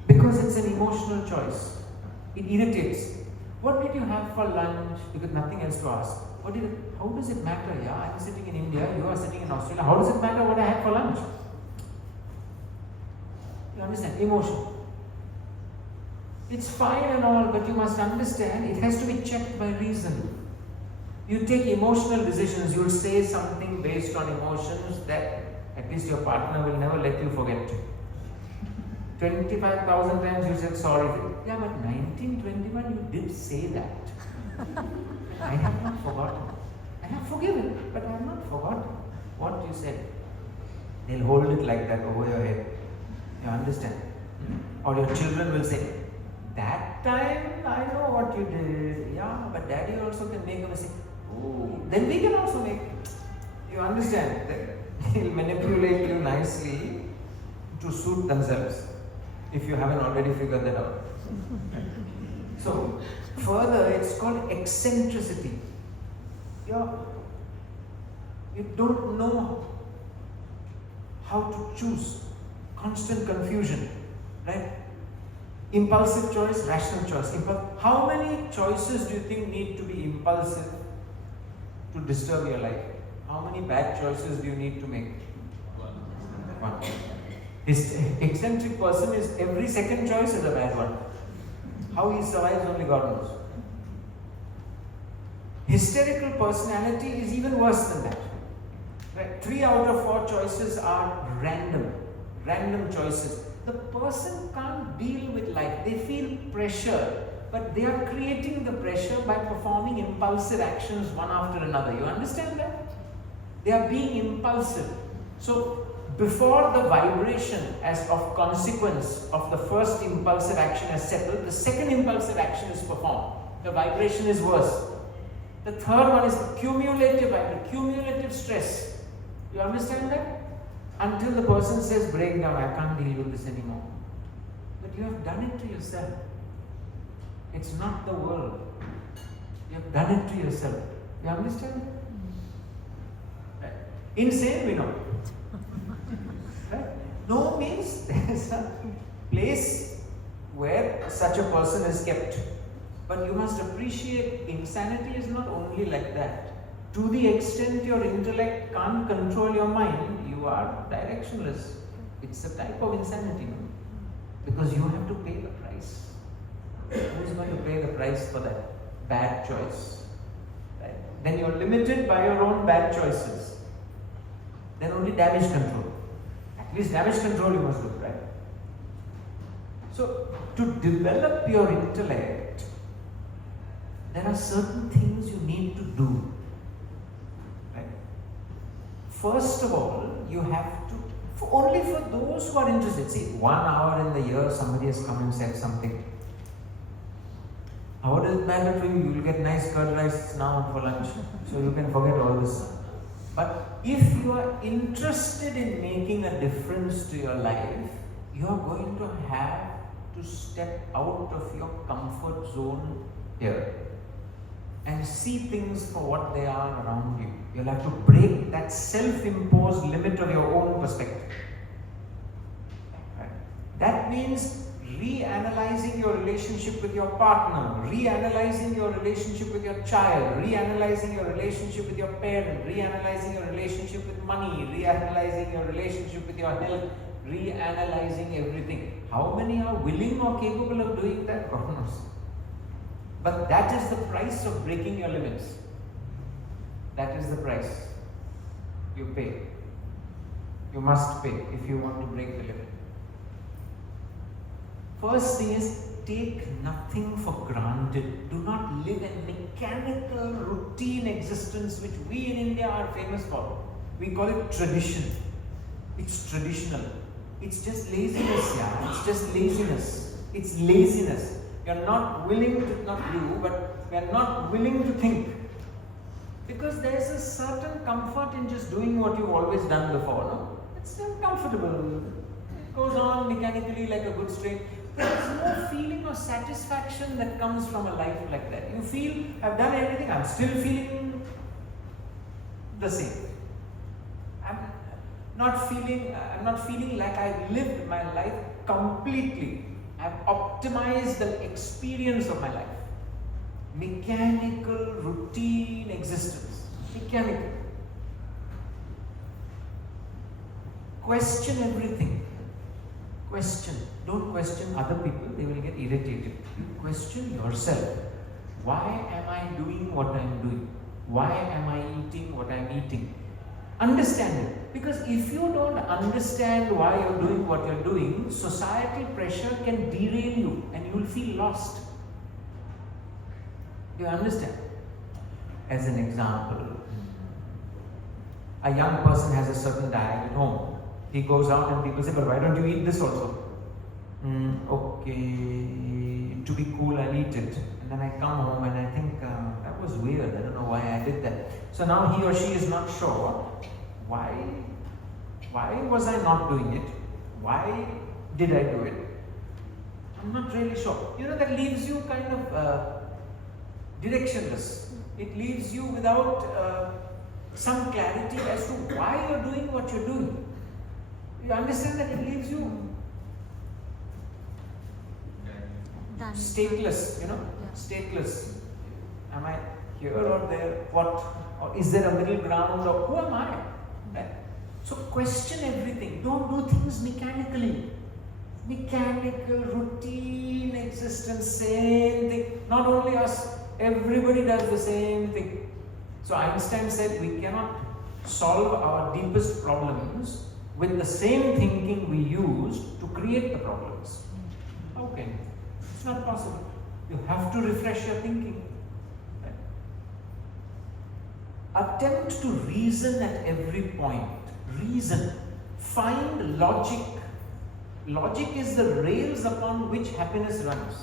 Because it's an emotional choice. It irritates. What did you have for lunch? Because nothing else to ask. How does it matter? Yeah, I'm sitting in India, you are sitting in Australia. How does it matter what I had for lunch? You understand? Emotion. It's fine and all, but you must understand it has to be checked by reason. You take emotional decisions, you'll say something based on emotions that at least your partner will never let you forget. 25,000 times you said sorry. Yeah, but 1921 you did say that. I have not forgotten. I have forgiven, but I have not forgotten what you said. They'll hold it like that over your head. You understand? Or your children will say, that time I know what you did. Yeah, but daddy also can make a mistake. Oh, then we can also make. You understand? They'll manipulate you nicely to suit themselves, if you haven't already figured that out. So, further, it's called eccentricity. You don't know how to choose. Constant confusion, right? Impulsive choice, rational choice. How many choices do you think need to be impulsive to disturb your life? How many bad choices do you need to make? One. This eccentric person is every second choice is a bad one. How he survives, only God knows. Hysterical personality is even worse than that. Right? 3 out of 4 choices are random choices. The person can't deal with life. They feel pressure, but they are creating the pressure by performing impulsive actions one after another. You understand that? They are being impulsive. So, before the vibration as of consequence of the first impulsive action is settled, the second impulsive action is performed. The vibration is worse. The third one is cumulative stress. You understand that? Until the person says, break down, I can't deal with this anymore. But you have done it to yourself. It's not the world. You have done it to yourself. You understand? Right? Insane, we know. Right? No means there is a place where such a person is kept. But you must appreciate insanity is not only like that. To the extent your intellect can't control your mind, you are directionless. It's a type of insanity, no? Because you have to pay the price. Who is going to pay the price for that bad choice? Right? Then you're limited by your own bad choices. Then only damage control. At least damage control you must do, right? So, to develop your intellect, there are certain things you need to do. first of all, you have to, only for those who are interested. See, 1 hour in the year, somebody has come and said something. How does it matter to you? You will get nice curd rice now for lunch, so you can forget all this. But if you are interested in making a difference to your life, you are going to have to step out of your comfort zone here and see things for what they are around you. You'll have to break that self-imposed limit of your own perspective. Right? That means reanalyzing your relationship with your partner, reanalyzing your relationship with your child, reanalyzing your relationship with your parent, reanalyzing your relationship with money, reanalyzing your relationship with your health, reanalyzing everything. How many are willing or capable of doing that? God knows. But that is the price of breaking your limits. That is the price you pay. You must pay if you want to break the limit. First thing is, take nothing for granted. Do not live a mechanical, routine existence which we in India are famous for. We call it tradition. It's traditional. It's just laziness, yeah. It's just laziness. It's laziness. You're not willing to, not you, but you're not willing to think. Because there's a certain comfort in just doing what you've always done before, no? It's uncomfortable. It goes on mechanically like a good strain. There's no feeling of satisfaction that comes from a life like that. You feel, I've done everything, I'm still feeling the same. I'm not feeling like I've lived my life completely. I've optimized the experience of my life. Mechanical, routine existence. Mechanical. Question everything. Question. Don't question other people, they will get irritated. You question yourself. Why am I doing what I am doing? Why am I eating what I am eating? Understand it. Because if you don't understand why you're doing what you're doing, societal pressure can derail you and you will feel lost. Do you understand? As an example, a young person has a certain diet at home. He goes out and people say, but why don't you eat this also? Okay, to be cool, I'll eat it. And then I come home and I think, that was weird. I don't know why I did that. So now he or she is not sure. Why was I not doing it? Why did I do it? I'm not really sure. You know, that leaves you kind of directionless. It leaves you without some clarity as to why you're doing what you're doing. You understand that it leaves you stateless, you know, stateless. Am I here or there? What? Or is there a middle ground? Or who am I? Right? So question everything. Don't do things mechanically. Mechanical, routine existence, same thing. Not only us, everybody does the same thing. So Einstein said we cannot solve our deepest problems with the same thinking we used to create the problems. Okay. It's not possible. You have to refresh your thinking. Right? Attempt to reason at every point. Reason. Find logic. Logic is the rails upon which happiness runs.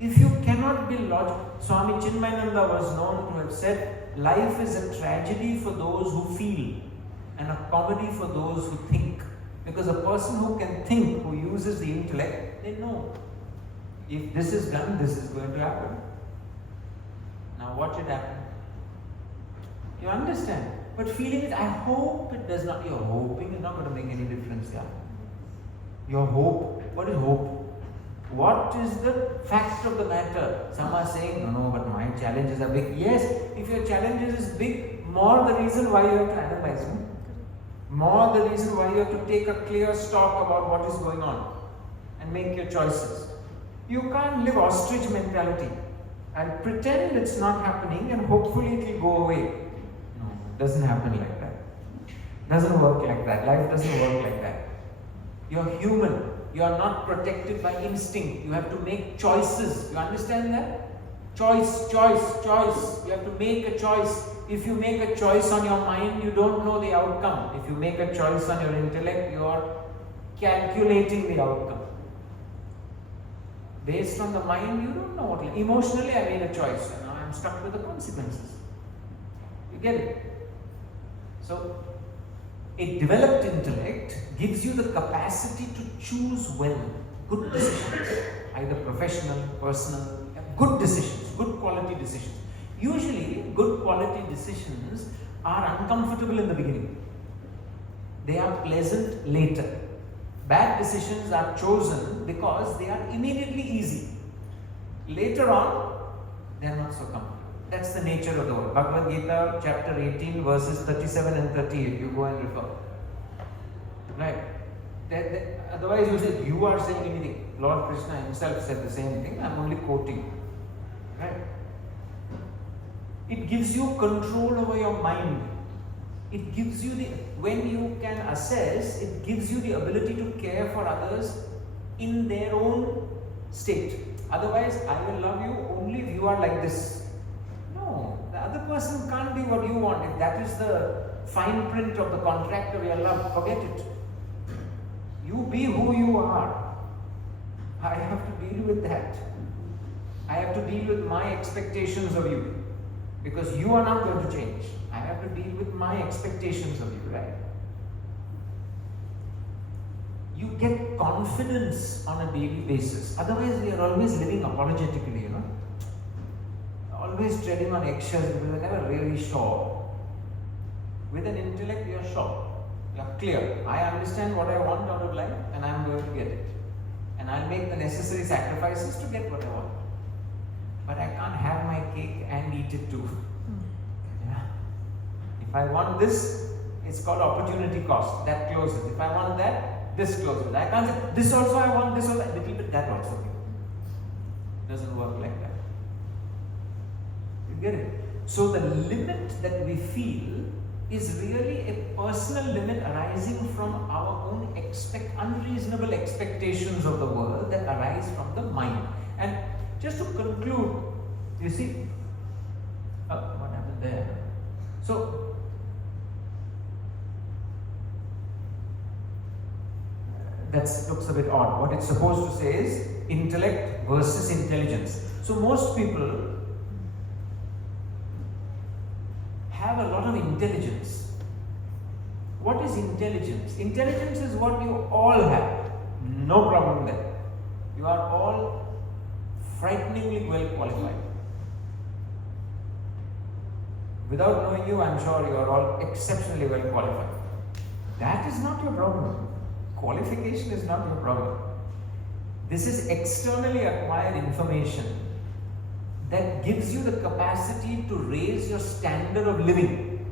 If you cannot be logical, Swami Chinmayananda was known to have said, life is a tragedy for those who feel and a comedy for those who think. Because a person who can think, who uses the intellect, they know. If this is done, this is going to happen. Now watch it happen. You understand? But feeling it, I hope it does not. You're hoping it's not going to make any difference. Yeah. Your hope. What is hope? What is the fact of the matter? Some are saying, no, but my challenges are big. Yes, if your challenges is big, more the reason why you have to analyze them. More the reason why you have to take a clear stock about what is going on and make your choices. You can't live ostrich mentality and pretend it's not happening and hopefully it will go away. No, it doesn't happen like that. It doesn't work like that. Life doesn't work like that. You're human. You are not protected by instinct. You have to make choices. You understand that? Choice. You have to make a choice. If you make a choice on your mind, you don't know the outcome. If you make a choice on your intellect, you are calculating the outcome. Based on the mind, you don't know what. Emotionally, I made a choice and now I am stuck with the consequences. You get it? So, a developed intellect gives you the capacity to choose well, good decisions, either professional, personal, good decisions, good quality decisions. Usually, good quality decisions are uncomfortable in the beginning. They are pleasant later. Bad decisions are chosen because they are immediately easy. Later on, they are not so comfortable. That's the nature of the world. Bhagavad Gita, chapter 18, verses 37 and 38. You go and refer. Right? Otherwise, you say, you are saying anything. Lord Krishna himself said the same thing. I am only quoting. Right? It gives you control over your mind. It gives you when you can assess, it gives you the ability to care for others in their own state. Otherwise, I will love you only if you are like this. No, the other person can't be what you want. If that is the fine print of the contract of your love, forget it. You be who you are. I have to deal with that. I have to deal with my expectations of you. Because you are not going to change. I have to deal with my expectations of you, right? You get confidence on a daily basis. Otherwise, we are always living apologetically, you know. Always treading on eggshells because we are never really sure. With an intellect, you are sure. You are clear. I understand what I want out of life and I am going to get it. And I'll make the necessary sacrifices to get what I want. But I can't have my cake and eat it too. Yeah. If I want this, it's called opportunity cost. That closes. If I want that, this closes. I can't say this also I want, this also, little bit that also. It doesn't work like that. You get it? So the limit that we feel is really a personal limit arising from our own unreasonable expectations of the world that arise from the mind. And just to conclude, you see, what happened there? So, that looks a bit odd. What it's supposed to say is intellect versus intelligence. So, most people have a lot of intelligence. What is intelligence? Intelligence is what you all have. No problem there. You are all frighteningly well qualified. Without knowing you, I am sure you are all exceptionally well qualified. That is not your problem. Qualification is not your problem. This is externally acquired information that gives you the capacity to raise your standard of living.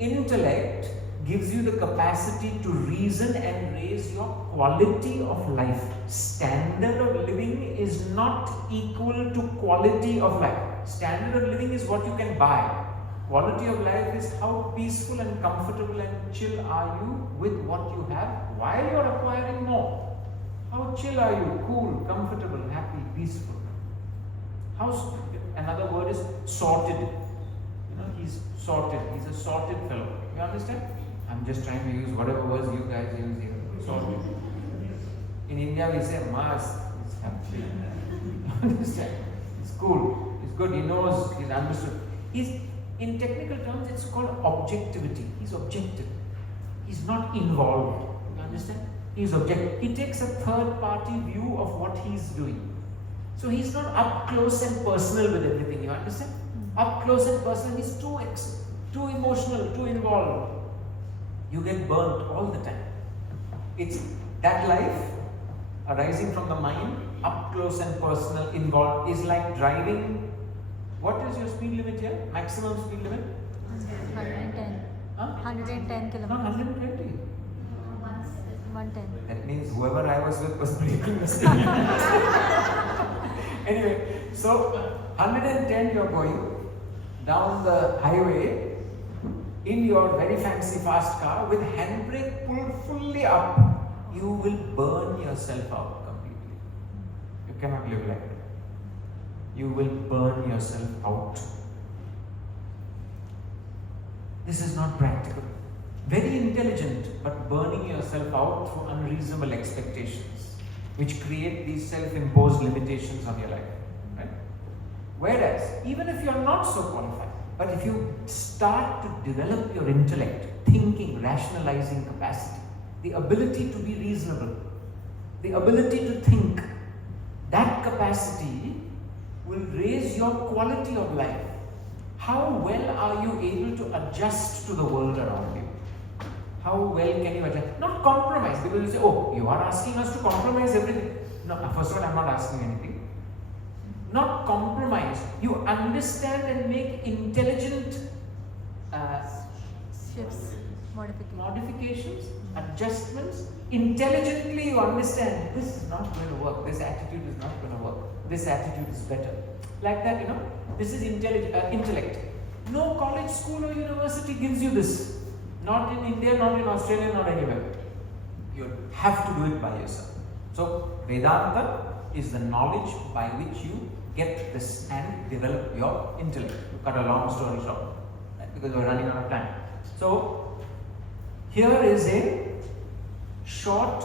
Intellect gives you the capacity to reason and raise your quality of life. Standard of living is not equal to quality of life. Standard of living is what you can buy. Quality of life is how peaceful and comfortable and chill are you with what you have while you are acquiring more. How chill are you? Cool, comfortable, happy, peaceful. Another word is sorted. You know, he's sorted. He's a sorted fellow. You understand? I'm just trying to use whatever words you guys use here. Sorted. In India, we say Mars. It's happy. You understand? It's cool. It's good. He knows. He's understood. In technical terms, it's called objectivity. He's objective. He's not involved. You understand? He's objective. He takes a third-party view of what he's doing. So he's not up close and personal with everything. You understand? Up close and personal. He's too emotional, too involved. You get burnt all the time. It's that life arising from the mind, up close and personal, involved, is like driving. What is your speed limit here? Maximum speed limit? 110. Huh? 110 kilometers. Not 120. 110. That means whoever I was with was making mistake. Anyway, so 110 you're going down the highway in your very fancy fast car with handbrake pulled fully up. You will burn yourself out completely. You cannot live like that. you will burn yourself out. This is not practical. Very intelligent, but burning yourself out through unreasonable expectations, which create these self-imposed limitations on your life. Right? Whereas, even if you're not so qualified, but if you start to develop your intellect, thinking, rationalizing capacity, the ability to be reasonable, the ability to think, that capacity will raise your quality of life. How well are you able to adjust to the world around you? How well can you adjust? Not compromise. People will say, oh, you are asking us to compromise everything. No, first of all, I'm not asking anything. Not compromise. You understand and make intelligent Shifts, modifications, adjustments. Intelligently you understand, this is not going to work, this attitude is not going to work, this attitude is better. Like that, this is intellect. No college, school or university gives you this. Not in India, not in Australia, not anywhere. You have to do it by yourself. So Vedanta is the knowledge by which you get this and develop your intellect. To cut a long story short, right? Because we're running out of time. So here is a short,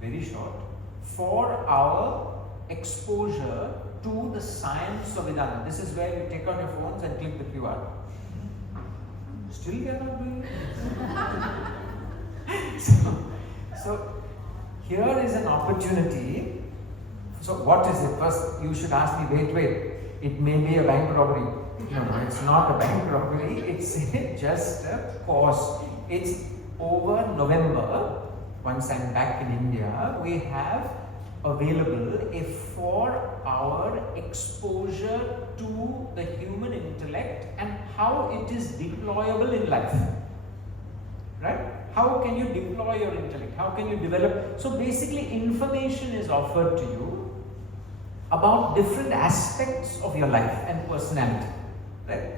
very short, 4-hour exposure to the science of Vedanta. This is where you take out your phones and click the QR. Still we are not doing it. So here is an opportunity. So what is it? First you should ask me, wait, it may be a bank robbery. No, it's not a bank robbery, it's just a course. It's over November, once I'm back in India, we have available a 4-hour exposure to the human intellect and how it is deployable in life. Right? How can you deploy your intellect? How can you develop? So basically information is offered to you about different aspects of your life and personality. Right?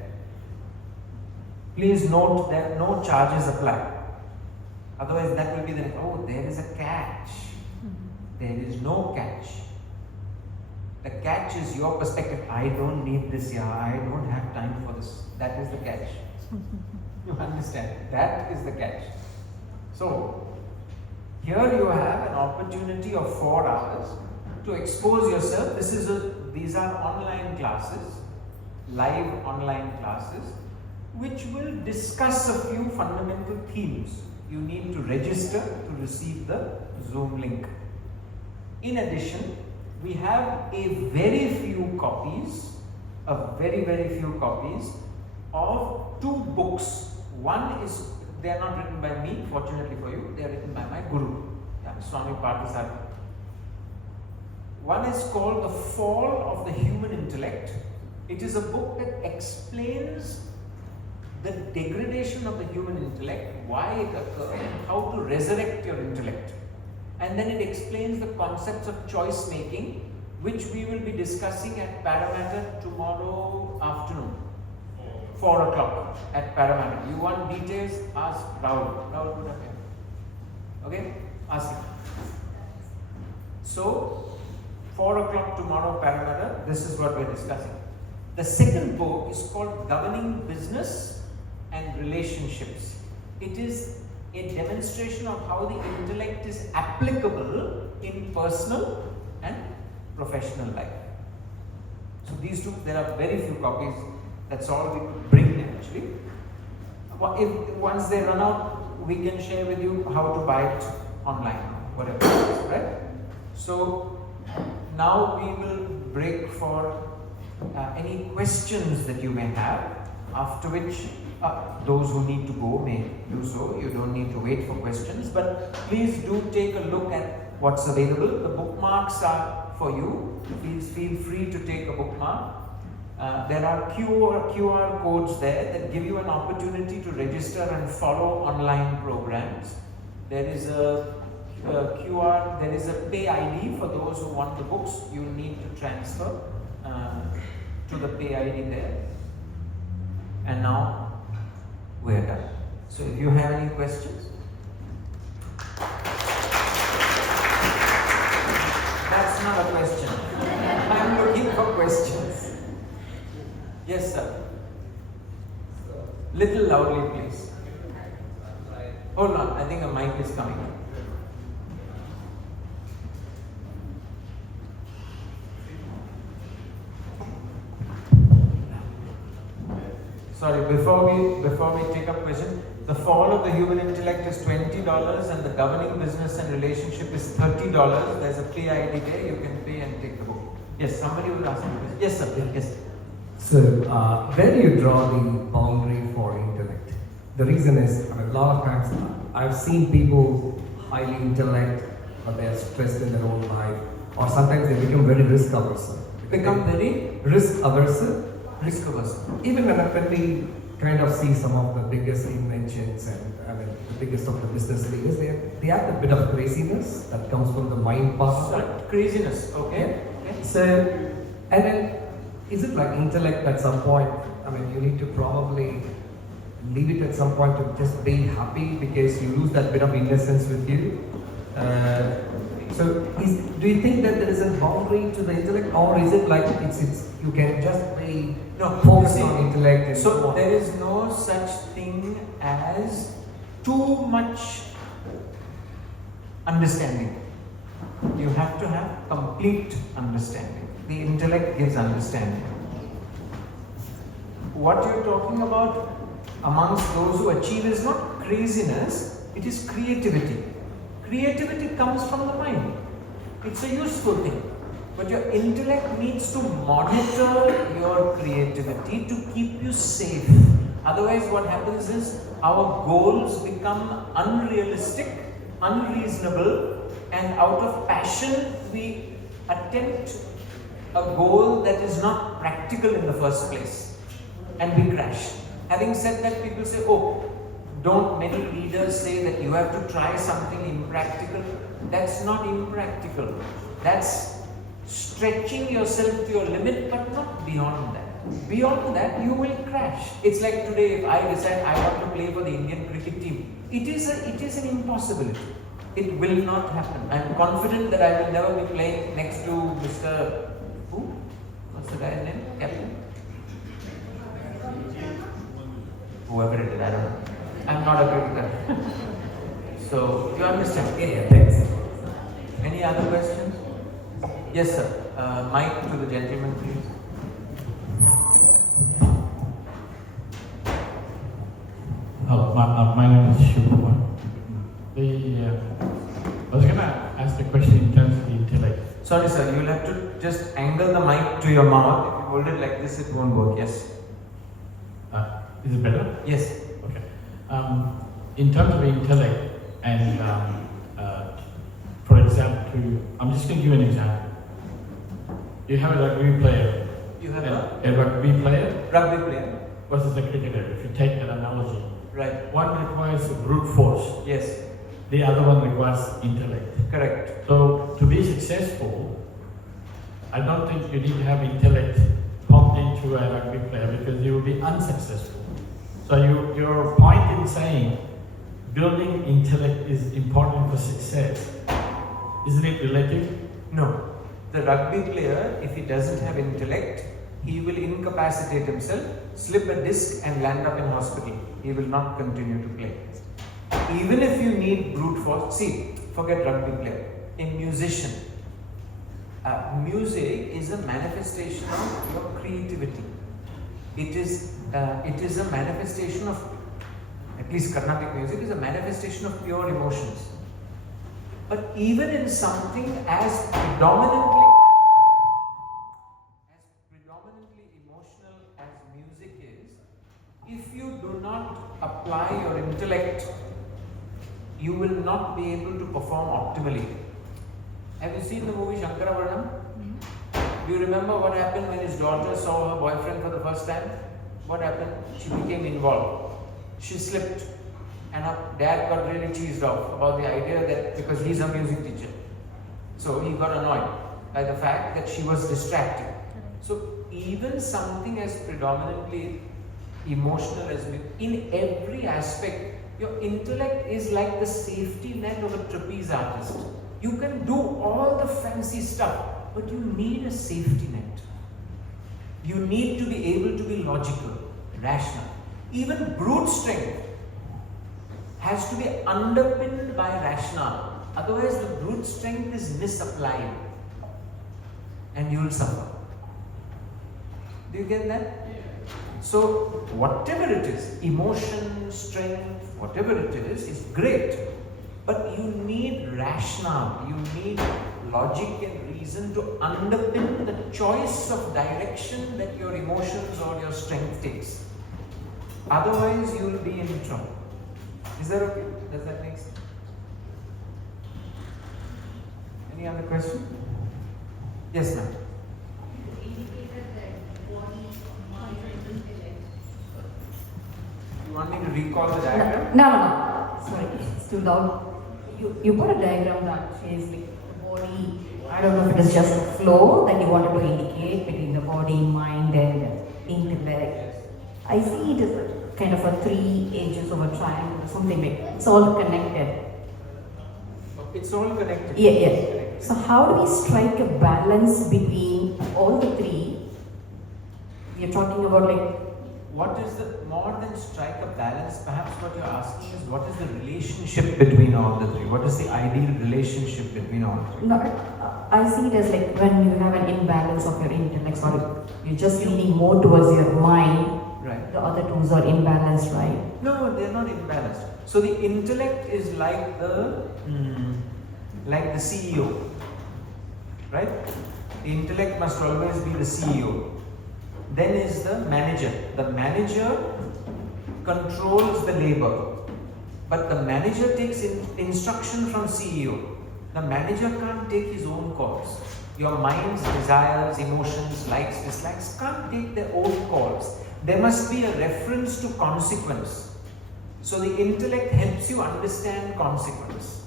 Please note that no charges apply. Otherwise that will be the, oh, there is a catch. There is no catch. The catch is your perspective. I don't need this here. I don't have time for this. That is the catch. You understand? That is the catch. So, here you have an opportunity of 4 hours to expose yourself. These are online classes, live online classes, which will discuss a few fundamental themes. You need to register to receive the Zoom link. In addition, we have a very few copies of two books. One is, they are not written by me, fortunately for you, they are written by my Guru, Swami Parthasarthi. One is called The Fall of the Human Intellect. It is a book that explains the degradation of the human intellect, why it occurs, and how to resurrect your intellect. And then it explains the concepts of choice making, which we will be discussing at Parramatta tomorrow afternoon, 4 o'clock at Parramatta. You want details? Ask Rahul. Rahul, put up here. Okay? Ask him. So, 4 o'clock tomorrow, Parramatta, this is what we're discussing. The second book is called Governing Business and Relationships. It is a demonstration of how the intellect is applicable in personal and professional life. So these two, there are very few copies. That's all we could bring actually. Once they run out, we can share with you how to buy it online, whatever it is, right? So now we will break for any questions that you may have, after which those who need to go may do so. You don't need to wait for questions, but please do take a look at what's available. The bookmarks are for you. Please feel free to take a bookmark. There are QR codes there that give you an opportunity to register and follow online programs. There is a QR, there is a pay ID for those who want the books. You need to transfer to the pay ID there. And now we're done. So if you have any questions? That's not a question. I'm questions? Yes, sir. Little loudly, please. Hold on, I think a mic is coming. Sorry, before we take up questions, the fall of the human intellect is $20 and the governing business and relationship is $30. There's a free ID there, you can pay and take the book. Yes, somebody would ask me this. Yes, sir. Yes. So, where do you draw the boundary for intellect? The reason is, a lot of times I've seen people highly intellect, but they are stressed in their own life, or sometimes they become very risk averse. Become very risk averse. risk averse. Even when we kind of see some of the biggest inventions and the biggest of the business leaders, they have a bit of craziness that comes from the mind part. Sorry, craziness, okay. So, and then is it like intellect at some point? You need to probably leave it at some point to just be happy because you lose that bit of innocence with you. Do you think that there is a boundary to the intellect, or is it like it's you can just be focused on intellect? And so there is no such thing as too much understanding. You have to have complete understanding. The intellect gives understanding. What you're talking about amongst those who achieve is not craziness, it is creativity. Creativity comes from the mind. It's a useful thing. But your intellect needs to monitor your creativity to keep you safe. Otherwise, what happens is our goals become unrealistic, unreasonable, and out of passion, we attempt a goal that is not practical in the first place, and we crash. Having said that, people say, don't many leaders say that you have to try something impractical? That's not impractical. That's stretching yourself to your limit, but not beyond that. Beyond that, you will crash. It's like today, if I decide I want to play for the Indian cricket team, it is an impossibility. It will not happen. I'm confident that I will never be playing next to Mr. Who? What's the guy's name? Captain? Whoever it is, I don't know. I'm not a cricketer. So, you understand? Yeah, thanks. Any other questions? Yes, sir. Mic to the gentleman, please. Hello, my name is Shubhaman. I was going to ask the question in terms of the intellect. Sorry, sir. You'll have to just angle the mic to your mouth. If you hold it like this, it won't work. Yes. Is it better? Yes. Okay. In terms of intellect and, for example, I'm just going to give an example. You have a rugby player. You have a rugby player rugby player versus a cricketer. If you take that analogy, right? One requires brute force. Yes. The other one requires intellect. Correct. So to be successful, I don't think you need to have intellect pumped into a rugby player because you will be unsuccessful. So your point in saying building intellect is important for success, isn't it relative? No. The rugby player, if he doesn't have intellect, he will incapacitate himself, slip a disc and land up in hospital. He will not continue to play. Even if you need brute force, see, forget rugby player, a musician. Music is a manifestation of your creativity. It is a manifestation of, at least Carnatic music is a manifestation of pure emotions. But even in something as predominantly emotional as music is, if you do not apply your intellect, you will not be able to perform optimally. Have you seen the movie Shankaravarnam? Do you remember what happened when his daughter saw her boyfriend for the first time? What happened? She became involved. She slipped. And her dad got really cheesed off about the idea that because he's a music teacher. So he got annoyed by the fact that she was distracted. So even something as predominantly emotional as music, in every aspect, your intellect is like the safety net of a trapeze artist. You can do all the fancy stuff, but you need a safety net. You need to be able to be logical, rational. Even brute strength has to be underpinned by rationale. Otherwise, the brute strength is misapplied and you will suffer. Do you get that? So, whatever it is, emotion, strength, whatever it is great. But you need rationale, you need logic and reason to underpin the choice of direction that your emotions or your strength takes. Otherwise, you will be in trouble. Is that okay? Does that make sense? Any other question? Yes, ma'am. Indicated that body, mind, and intellect. You want me to recall the diagram? No. Sorry, it's too loud. You put a diagram that says like the body. I don't know if it is just a flow that you wanted to indicate between the body, mind, and intellect. I see it as a kind of a 3 edges of a triangle or something like that. It's all connected. It's all connected. Yeah. So how do we strike a balance between all the 3? You're talking about like. What is the, more than strike a balance, perhaps what you're asking is what is the relationship between all the 3? What is the ideal relationship between all 3? No, I see it as like when you have an imbalance of your intellect, or you're just leaning more towards your mind. Right. The other 2s are imbalanced, right? No, they're not imbalanced. So the intellect is like the CEO, right? The intellect must always be the CEO. Then is the manager. The manager controls the labor, but the manager takes instruction from CEO. The manager can't take his own calls. Your mind's desires, emotions, likes, dislikes can't take their own calls. There must be a reference to consequence. So the intellect helps you understand consequence.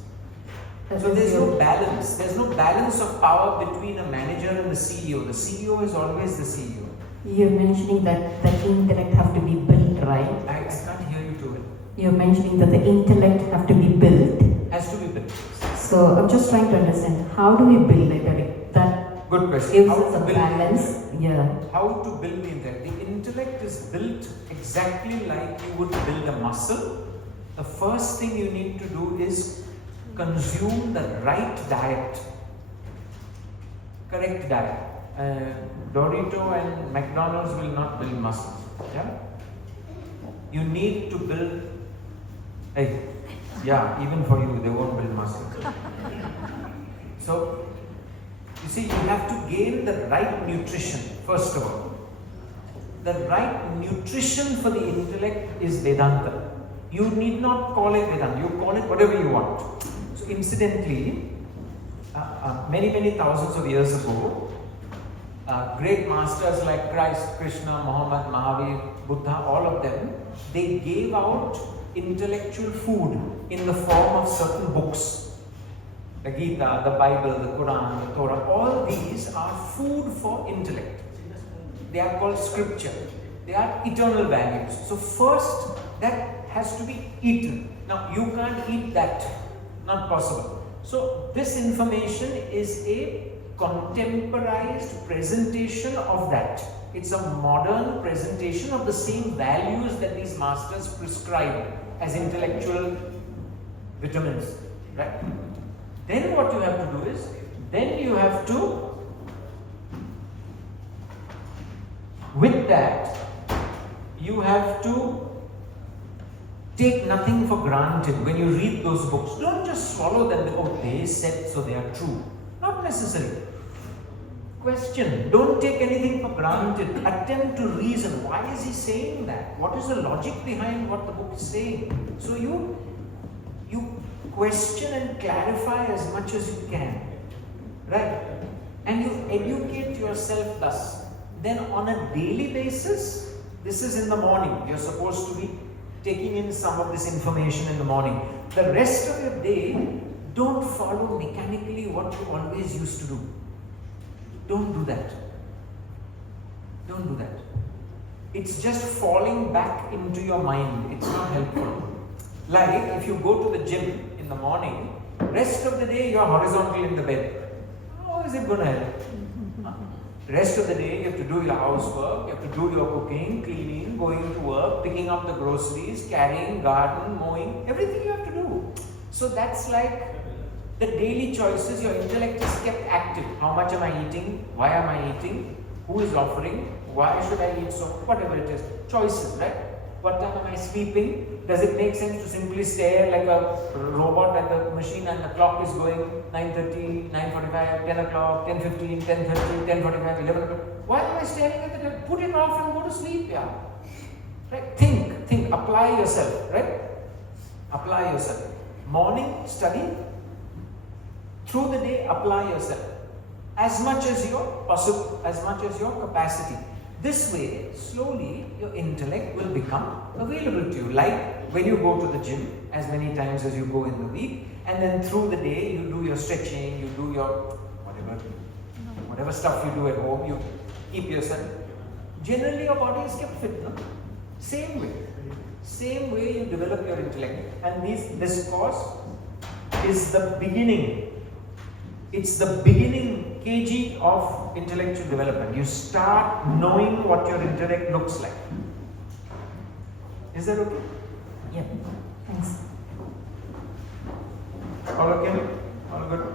So there's no balance. There's no balance of power between a manager and the CEO. The CEO is always the CEO. You're mentioning that the intellect have to be built, right? I can't hear you too well. You're mentioning that the intellect have to be built. Has to be built. So I'm just trying to understand, how do we build it? That Good question. gives How us to a build balance. Yeah. How to build the intellect? The intellect is built exactly like you would build a muscle. The first thing you need to do is consume the right diet. Correct diet. Dorito and McDonald's will not build muscle. Yeah? You need to build. Even for you, they won't build muscle. So, you see, you have to gain the right nutrition, first of all. The right nutrition for the intellect is Vedanta. You need not call it Vedanta, you call it whatever you want. So, incidentally, many thousands of years ago, great masters like Christ, Krishna, Muhammad, Mahavir, Buddha, all of them, they gave out intellectual food in the form of certain books. The Gita, the Bible, the Quran, the Torah, all these are food for intellect. They are called scripture. They are eternal values. So first, that has to be eaten. Now, you can't eat that. Not possible. So this information is a contemporized presentation of that. It's a modern presentation of the same values that these masters prescribed as intellectual vitamins, right? Then what you have to do is, then you have to, with that, you have to take nothing for granted. When you read those books, don't just swallow them, oh, they said so, they are true. Not necessary. Question, don't take anything for granted. Attempt to reason. Why is he saying that? What is the logic behind what the book is saying? So you question and clarify as much as you can. Right? And you educate yourself thus. Then on a daily basis, this is in the morning. You're supposed to be taking in some of this information in the morning. The rest of your day, don't follow mechanically what you always used to do. Don't do that. Don't do that. It's just falling back into your mind. It's not helpful. Like if you go to the gym in the morning, rest of the day you're horizontal in the bed. How is it going to help? The rest of the day, you have to do your housework, you have to do your cooking, cleaning, going to work, picking up the groceries, carrying, garden, mowing, everything you have to do. So that's like the daily choices. Your intellect is kept active. How much am I eating? Why am I eating? Who is offering? Why should I eat so? Whatever it is. Choices, right? What time am I sleeping? Does it make sense to simply stare like a robot at the machine and the clock is going 9:30, 9:45, 10 o'clock, 10:15, 10:30, 10:45, 11 o'clock? Why am I staring at the time? Put it off and go to sleep, yeah. Right? Think, apply yourself, right? Apply yourself. Morning, study. Through the day, apply yourself. As much as your possible, as much as your capacity. This way, slowly, your intellect will become available to you. Like when you go to the gym, as many times as you go in the week, and then through the day, you do your stretching, you do your whatever stuff you do at home, you keep yourself. Generally, your body is kept fit, no? Same way you develop your intellect. And this course is the beginning. It's the beginning kg of intellectual development. You start knowing what your intellect looks like. Is that okay? Yeah. Thanks. All okay? All good?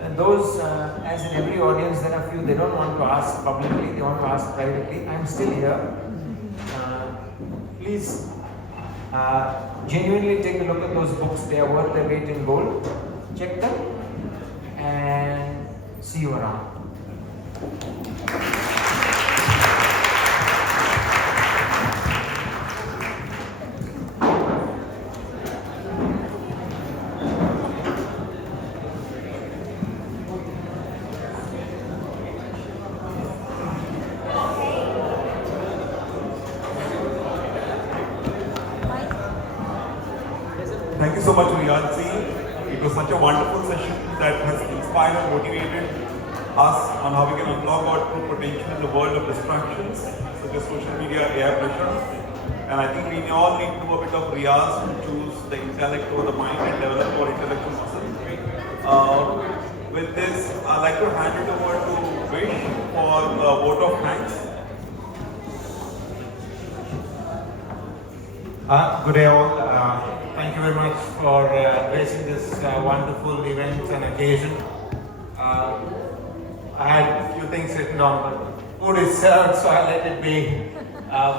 And those, as in every audience, there are few they don't want to ask publicly, they want to ask privately. I'm still here. Please genuinely take a look at those books. They are worth their weight in gold. Check them and see you around. Thank you so much, Riyaz. It was such a wonderful session that has inspired and motivated us on how we can unlock our true potential in the world of distractions, such as social media, AI pressure. And I think we all need to do a bit of Riyaz to choose the intellect over the mind and develop our intellectual muscle. With this, I'd like to hand it over to Vish for a vote of thanks. Good day all. Thank you very much for gracing this wonderful event and occasion. I had a few things written down, but food is served, so I'll let it be.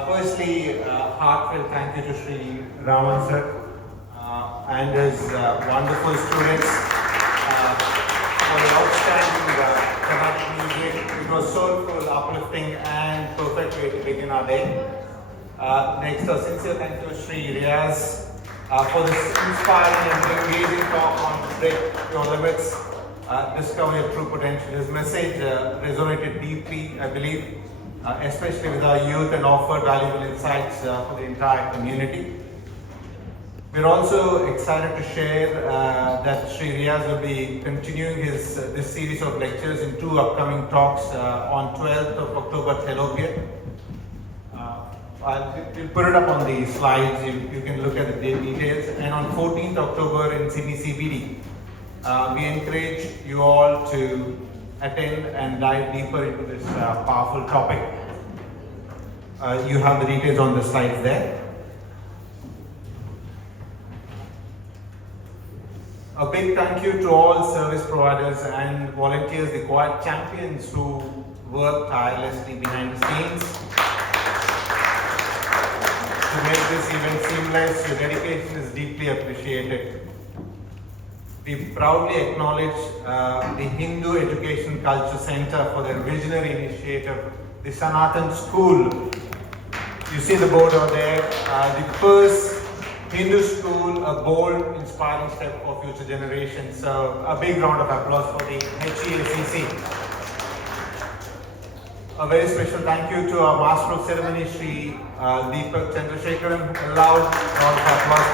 Firstly, heartfelt thank you to Sri Raman sir and his wonderful students for the outstanding Carnatic music. It was soulful, uplifting, and perfect way to begin our day. Next, a sincere thank you to Sri Riyaz for this inspiring and engaging talk on Break Your Limits, Discover Your True Potential. His message resonated deeply, I believe, especially with our youth, and offered valuable insights for the entire community. We're also excited to share that Sri Riyaz will be continuing this series of lectures in 2 upcoming talks on 12th of October, Telopia. We'll put it up on the slides, you can look at the details. And on 14th October in Sydney CBD, we encourage you all to attend and dive deeper into this powerful topic. You have the details on the slides there. A big thank you to all service providers and volunteers, the quiet champions who work tirelessly behind the scenes to make this event seamless. Your dedication is deeply appreciated. We proudly acknowledge the Hindu Education Culture Center for their visionary initiative, the Sanatan School. You see the board over there, the first Hindu school, a bold, inspiring step for future generations. So a big round of applause for the HEACC. A very special thank you to our Master of Ceremony, Sri Deepak Chandrasekharan. A loud round of applause.